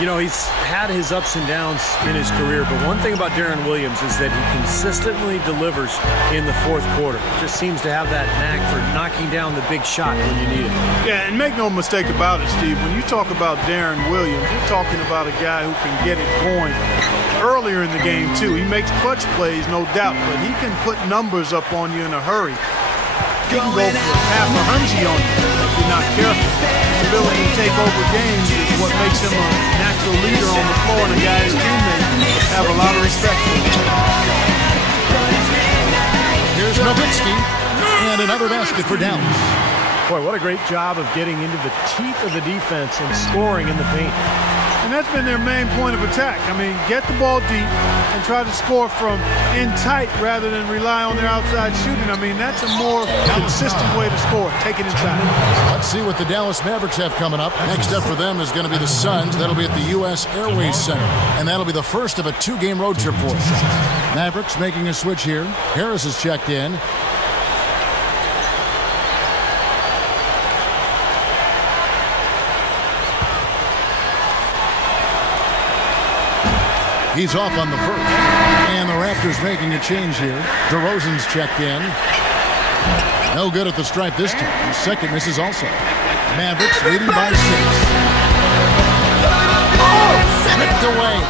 You know, he's had his ups and downs in his career, but one thing about Deron Williams is that he consistently delivers in the fourth quarter. Just seems to have that knack for knocking down the big shot when you need it. Yeah, and make no mistake about it, Steve. When you talk about Deron Williams, you're talking about a guy who can get it going earlier in the game, too. He makes clutch plays, no doubt, but he can put numbers up on you in a hurry. He can go for half a hundred on you if you're not careful. His ability to take over games is what makes him a natural leader on the floor, and a guy his teammates have a lot of respect for him. Here's Nowitzki. And another basket for Dallas. Boy, what a great job of getting into the teeth of the defense and scoring in the paint. And that's been their main point of attack. I mean, get the ball deep and try to score from in tight rather than rely on their outside shooting. I mean, that's a more consistent way to score, take it inside. Let's see what the Dallas Mavericks have coming up. Next up for them is going to be the Suns. That'll be at the U.S. Airways Center. And that'll be the first of a 2-game road trip for us. Mavericks making a switch here. Harris is checked in. He's off on the first. And the Raptors making a change here. DeRozan's checked in. No good at the stripe this time. Second misses also. Mavericks leading by 6. Ripped away.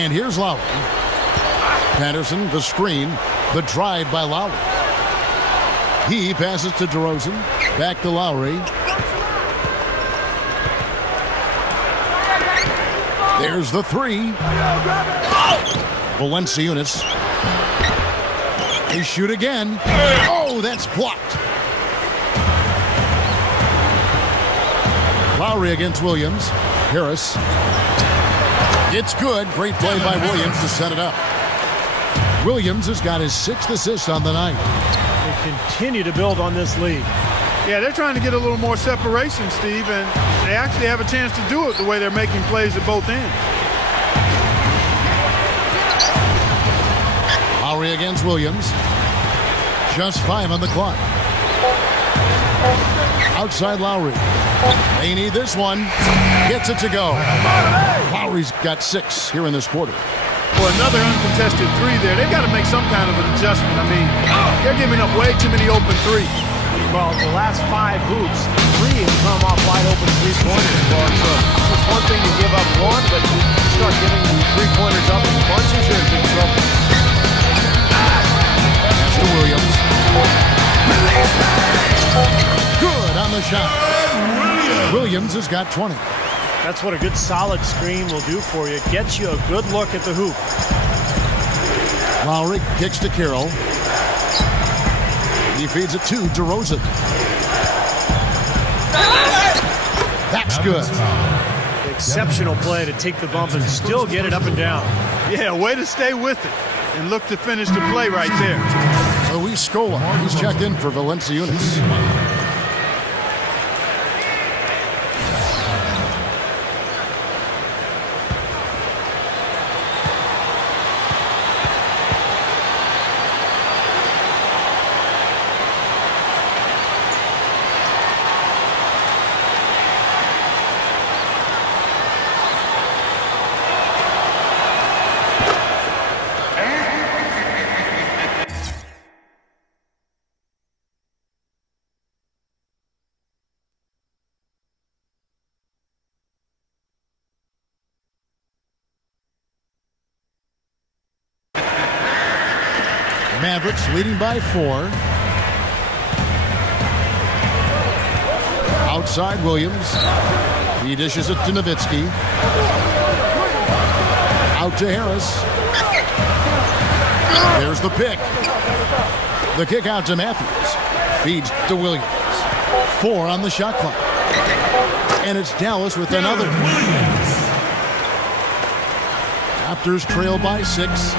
And here's Lowry. Patterson, the screen. The drive by Lowry. He passes to DeRozan. Back to Lowry. There's the 3. Valanciunas. They shoot again. Oh, that's blocked. Lowry against Williams. Harris. It's good. Great play by Williams to set it up. Williams has got his 6th assist on the night. They continue to build on this lead. Yeah, they're trying to get a little more separation, Steve, and they actually have a chance to do it the way they're making plays at both ends. Lowry against Williams. Just 5 on the clock. Outside Lowry. They need this one. Gets it to go. Lowry's got 6 here in this quarter. Well, another uncontested 3 there. They've got to make some kind of an adjustment. I mean, they're giving up way too many open 3s. Well, the last 5 hoops, 3 have come off wide open 3-pointers. So it's one thing to give up one, but you start giving 3-pointers up in bunches, you're in big trouble. That's to Williams. Good on the shot. Williams has got 20. That's what a good solid screen will do for you. Gets you a good look at the hoop. Lowry kicks to Carroll. He feeds it to DeRozan. That's good. Exceptional play to take the bump and still get it up and down. Yeah, way to stay with it and look to finish the play right there. Luis Scola, he's checked in for Valanciunas. Mavericks leading by 4. Outside Williams. He dishes it to Nowitzki. Out to Harris. There's the pick. The kick out to Matthews. Feeds to Williams. 4 on the shot clock. And it's Dallas with another. Raptors trail by 6.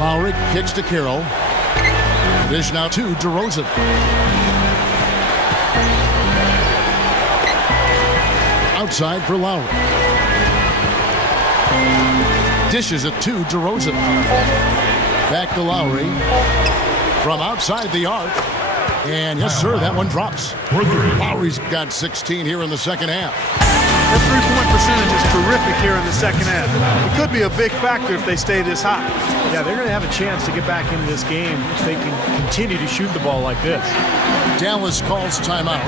Lowry kicks to Carroll. Dish now to DeRozan. Outside for Lowry. Dishes it to DeRozan. Back to Lowry. From outside the arc. And yes, sir, that one drops. Lowry's got 16 here in the second half. Their three-point percentage is terrific here in the second half. It could be a big factor if they stay this hot. Yeah, they're going to have a chance to get back into this game if they can continue to shoot the ball like this. Dallas calls timeout.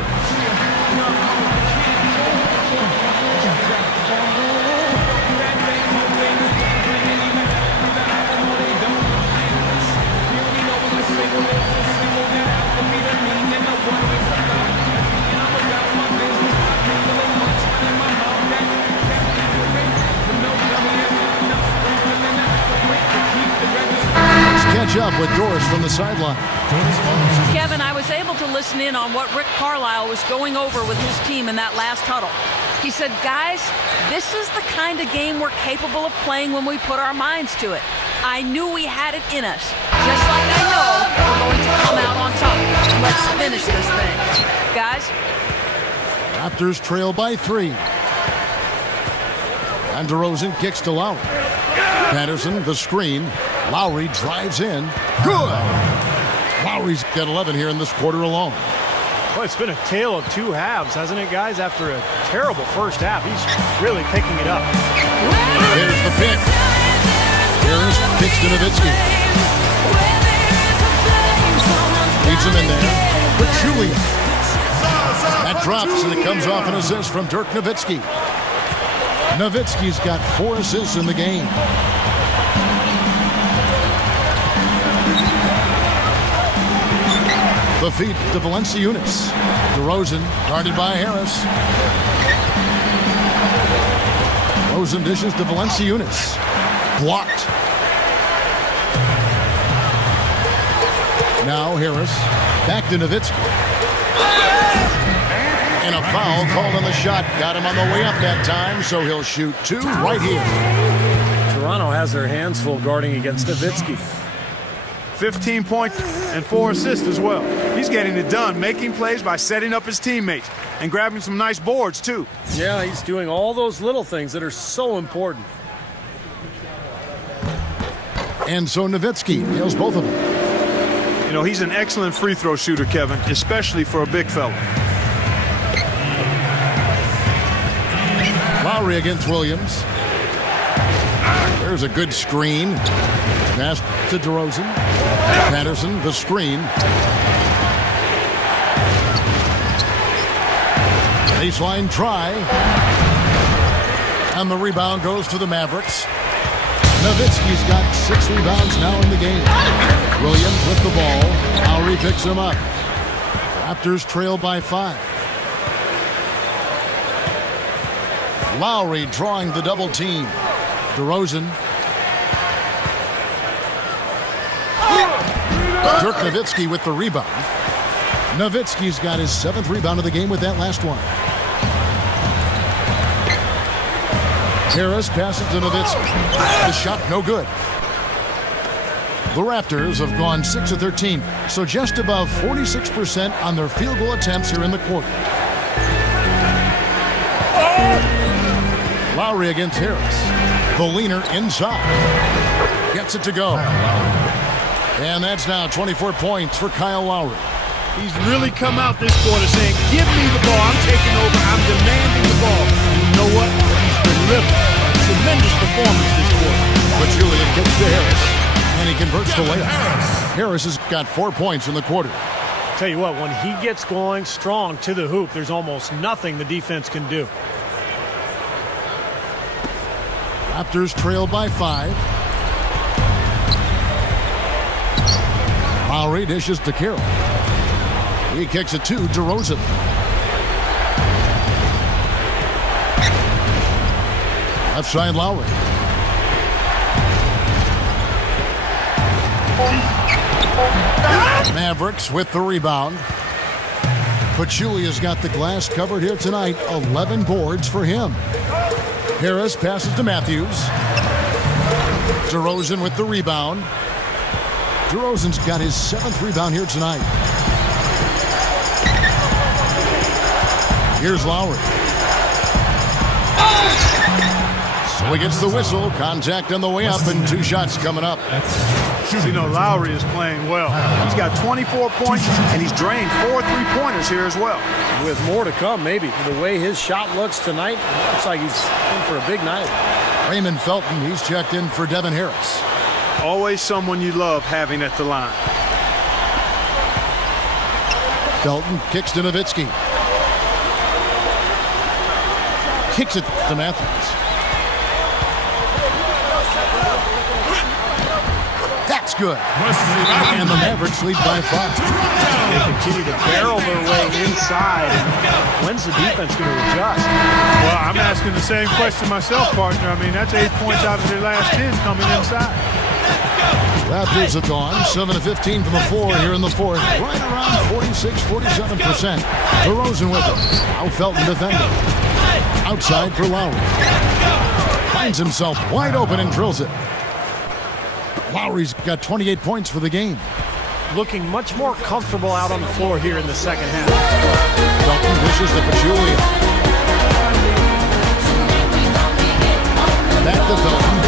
Catch up with Doris from the sideline. Kevin, I was able to listen in on what Rick Carlisle was going over with his team in that last huddle. He said, guys, this is the kind of game we're capable of playing when we put our minds to it. I knew we had it in us, just like I know we're going to come out on top. Let's finish this thing. Guys? Raptors trail by 3. And DeRozan kicks to Lowry. Patterson, the screen. Lowry drives in. Good! Lowry's got 11 here in this quarter alone. Well, it's been a tale of two halves, hasn't it, guys? After a terrible first half, he's really picking it up. There's the pick. Harris kicks to Nowitzki. Leads him in there. But Julian. That drops, and it comes off an assist from Dirk Nowitzki. Nowitzki's got 4 assists in the game. The feed to Valanciunas. DeRozan guarded by Harris. DeRozan dishes to Valanciunas. Blocked. Now Harris. Back to Nowitzki. And a foul called on the shot. Got him on the way up that time, so he'll shoot 2 right here. Toronto has their hands full guarding against Nowitzki. 15 points and 4 assists as well. He's getting it done, making plays by setting up his teammates and grabbing some nice boards, too. Yeah, he's doing all those little things that are so important. And so Nowitzki nails both of them. You know, he's an excellent free throw shooter, Kevin, especially for a big fella. Lowry against Williams. There's a good screen. Pass to DeRozan. Patterson, the screen. Baseline try. And the rebound goes to the Mavericks. Nowitzki's got 6 rebounds now in the game. Williams with the ball. Lowry picks him up. Raptors trail by 5. Lowry drawing the double team. DeRozan. Dirk Nowitzki with the rebound. Nowitzki's got his 7th rebound of the game with that last one. Harris passes to Nowitzki. The shot no good. The Raptors have gone 6 of 13, so just above 46% on their field goal attempts here in the quarter. Lowry against Harris. The leaner inside. Gets it to go. And that's now 24 points for Kyle Lowry. He's really come out this quarter saying, give me the ball, I'm taking over, I'm demanding the ball. And you know what? He's delivered. Tremendous performance this quarter. But Julian kicks to Harris, and he converts the layup. Harris has got 4 points in the quarter. Tell you what, when he gets going strong to the hoop, there's almost nothing the defense can do. Raptors trail by 5. Lowry dishes to Carroll. He kicks it to DeRozan. Left side Lowry. Mavericks with the rebound. Pachulia has got the glass covered here tonight. 11 boards for him. Harris passes to Matthews. DeRozan with the rebound. DeRozan's got his 7th rebound here tonight. Here's Lowry. So he gets the whistle. Contact on the way up and 2 shots coming up. You know, Lowry is playing well. He's got 24 points, and he's drained 4 3-pointers here as well. With more to come, maybe. The way his shot looks tonight, looks like he's in for a big night. Raymond Felton, he's checked in for Devin Harris. Always someone you love having at the line. Felton kicks to Nowitzki. Kicks it to Matthews. That's good. And the Mavericks lead by 5. They continue to barrel their way inside. When's the defense going to adjust? Well, I'm asking the same question myself, partner. I mean, that's 8 points out of their last 10 coming inside. Raptors have gone 7 of 15 from the floor here in the 4th. Right around 46-47%. DeRozan with it. Now Felton defending. Outside for Lowry. Finds himself wide open and drills it. Lowry's got 28 points for the game. Looking much more comfortable out on the floor here in the second half. Felton dishes to Pachulia. Back to Felton.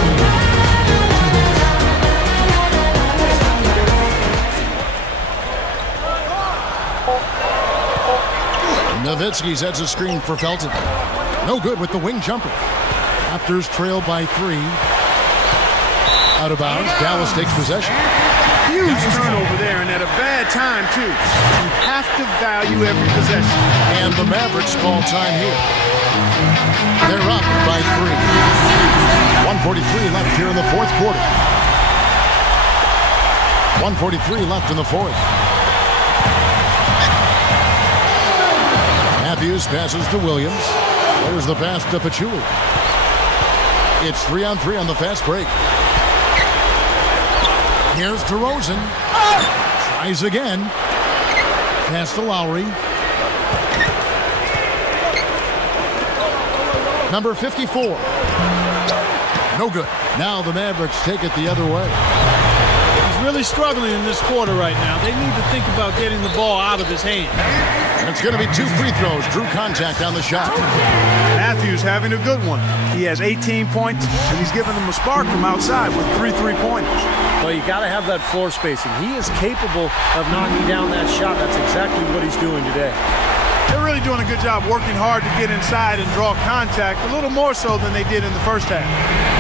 Nowitzki sets a screen for Felton. No good with the wing jumper. Raptors trail by 3. Out of bounds. Dallas takes possession. Huge turnover there, and at a bad time, too. You have to value every possession. And the Mavericks call time here. They're up by 3. 1:43 left here in the 4th quarter. 1:43 left in the 4th. Matthews passes to Williams. There's the pass to Pachulia. It's 3-on-3 on the fast break. Here's DeRozan. Tries again. Pass to Lowry. Number 54. No good. Now the Mavericks take it the other way. He's really struggling in this quarter right now. They need to think about getting the ball out of his hand. And it's going to be 2 free throws. Drew contact on the shot. Matthews having a good one. He has 18 points, and he's giving them a spark from outside with 3 3-pointers. Well, you got to have that floor spacing. He is capable of knocking down that shot. That's exactly what he's doing today. They're really doing a good job working hard to get inside and draw contact, a little more so than they did in the first half.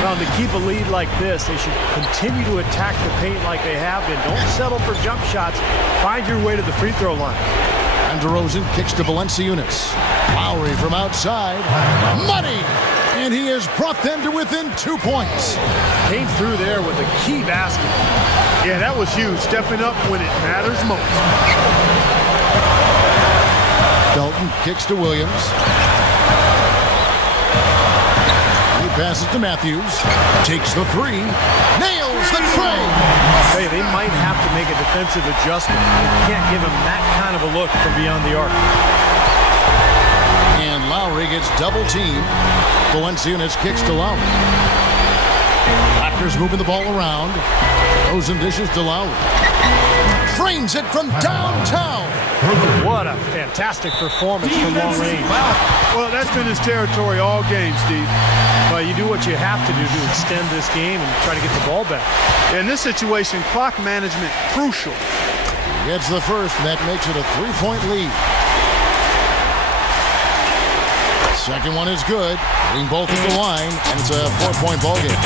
Well, to keep a lead like this, they should continue to attack the paint like they have been. Don't settle for jump shots. Find your way to the free throw line. And DeRozan kicks to Valanciunas. Lowry from outside. Money! And he has brought them to within 2 points. Came through there with a key basket. Yeah, that was huge. Stepping up when it matters most. Felton kicks to Williams. He passes to Matthews. Takes the 3. Nails the tray. Hey, they might have to make a defensive adjustment. They can't give him that kind of a look from beyond the arc. And Lowry gets double-teamed. Valanciunas kicks to Lowry. Raptors moving the ball around. DeRozan dishes to Lowry. Trains it from downtown. What a fantastic performance from long range. Well, that's been his territory all game, Steve. Well, you do what you have to do to extend this game and try to get the ball back. In this situation, clock management crucial. Gets the first, and that makes it a 3-point lead. Second one is good. Hitting both at the line, and it's a 4-point ball game.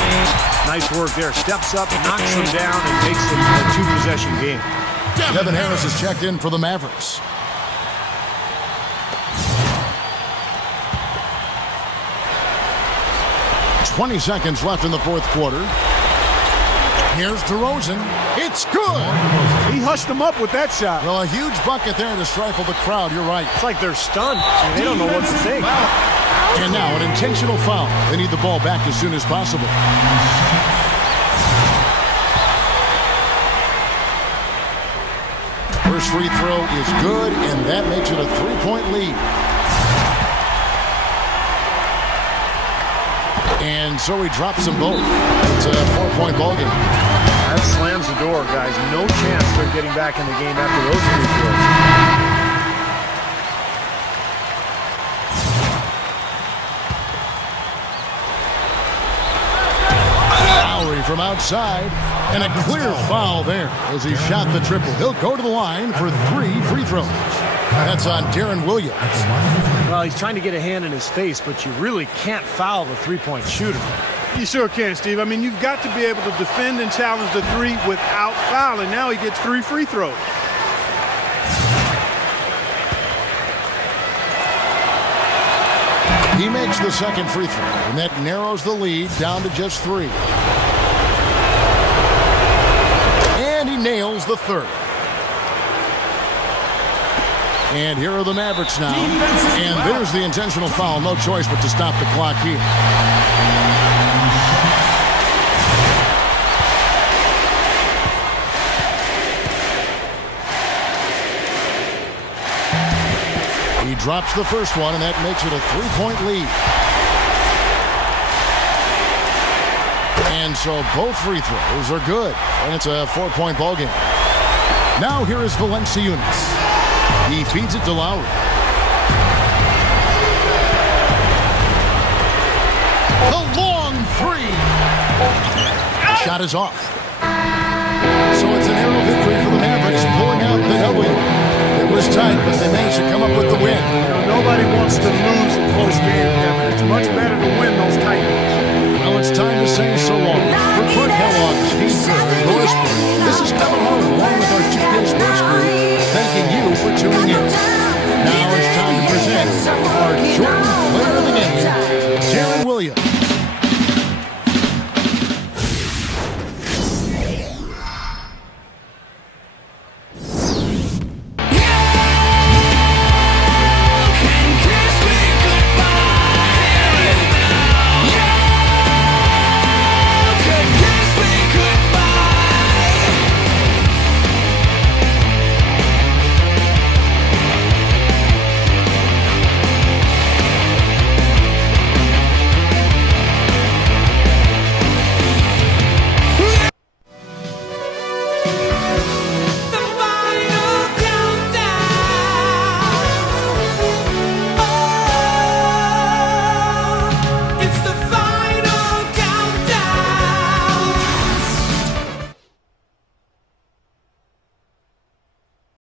Nice work there. Steps up, knocks them down, and makes it a 2-possession game. Devin Harris is checked in for the Mavericks. "20 seconds left in the 4th quarter. Here's DeRozan. It's good. He hushed them up with that shot. Well, a huge bucket there to stifle the crowd. You're right. It's like they're stunned. I mean, they don't know what to think. And now an intentional foul. They need the ball back as soon as possible. First free throw is good, and that makes it a 3-point lead. And so he drops them both. It's a 4-point ball game. That slams the door, guys. No chance they're getting back in the game after those free throws. Lowry from outside, and a clear foul there as he shot the triple. He'll go to the line for 3 free throws. That's on Darren Williams. Well, he's trying to get a hand in his face, but you really can't foul the three-point shooter. You sure can, Steve. I mean, you've got to be able to defend and challenge the three without fouling. Now he gets 3 free throws. He makes the second free throw, and that narrows the lead down to just 3. And he nails the third. And here are the Mavericks now. And there's the intentional foul. No choice but to stop the clock here. He drops the first one, and that makes it a 3-point lead. And so both free throws are good, and it's a 4-point ball game. Now here is Valanciunas. He feeds it to Lowry. The long 3. Shot is off. So it's an arrow victory for the Mavericks, pulling out the W. It was tight, but they managed to come up with the win. You know, nobody wants to lose a close game, Kevin. It's much better to win those tight ones. Well, it's time to say so long. For Clark Kellogg, Steve Kerr,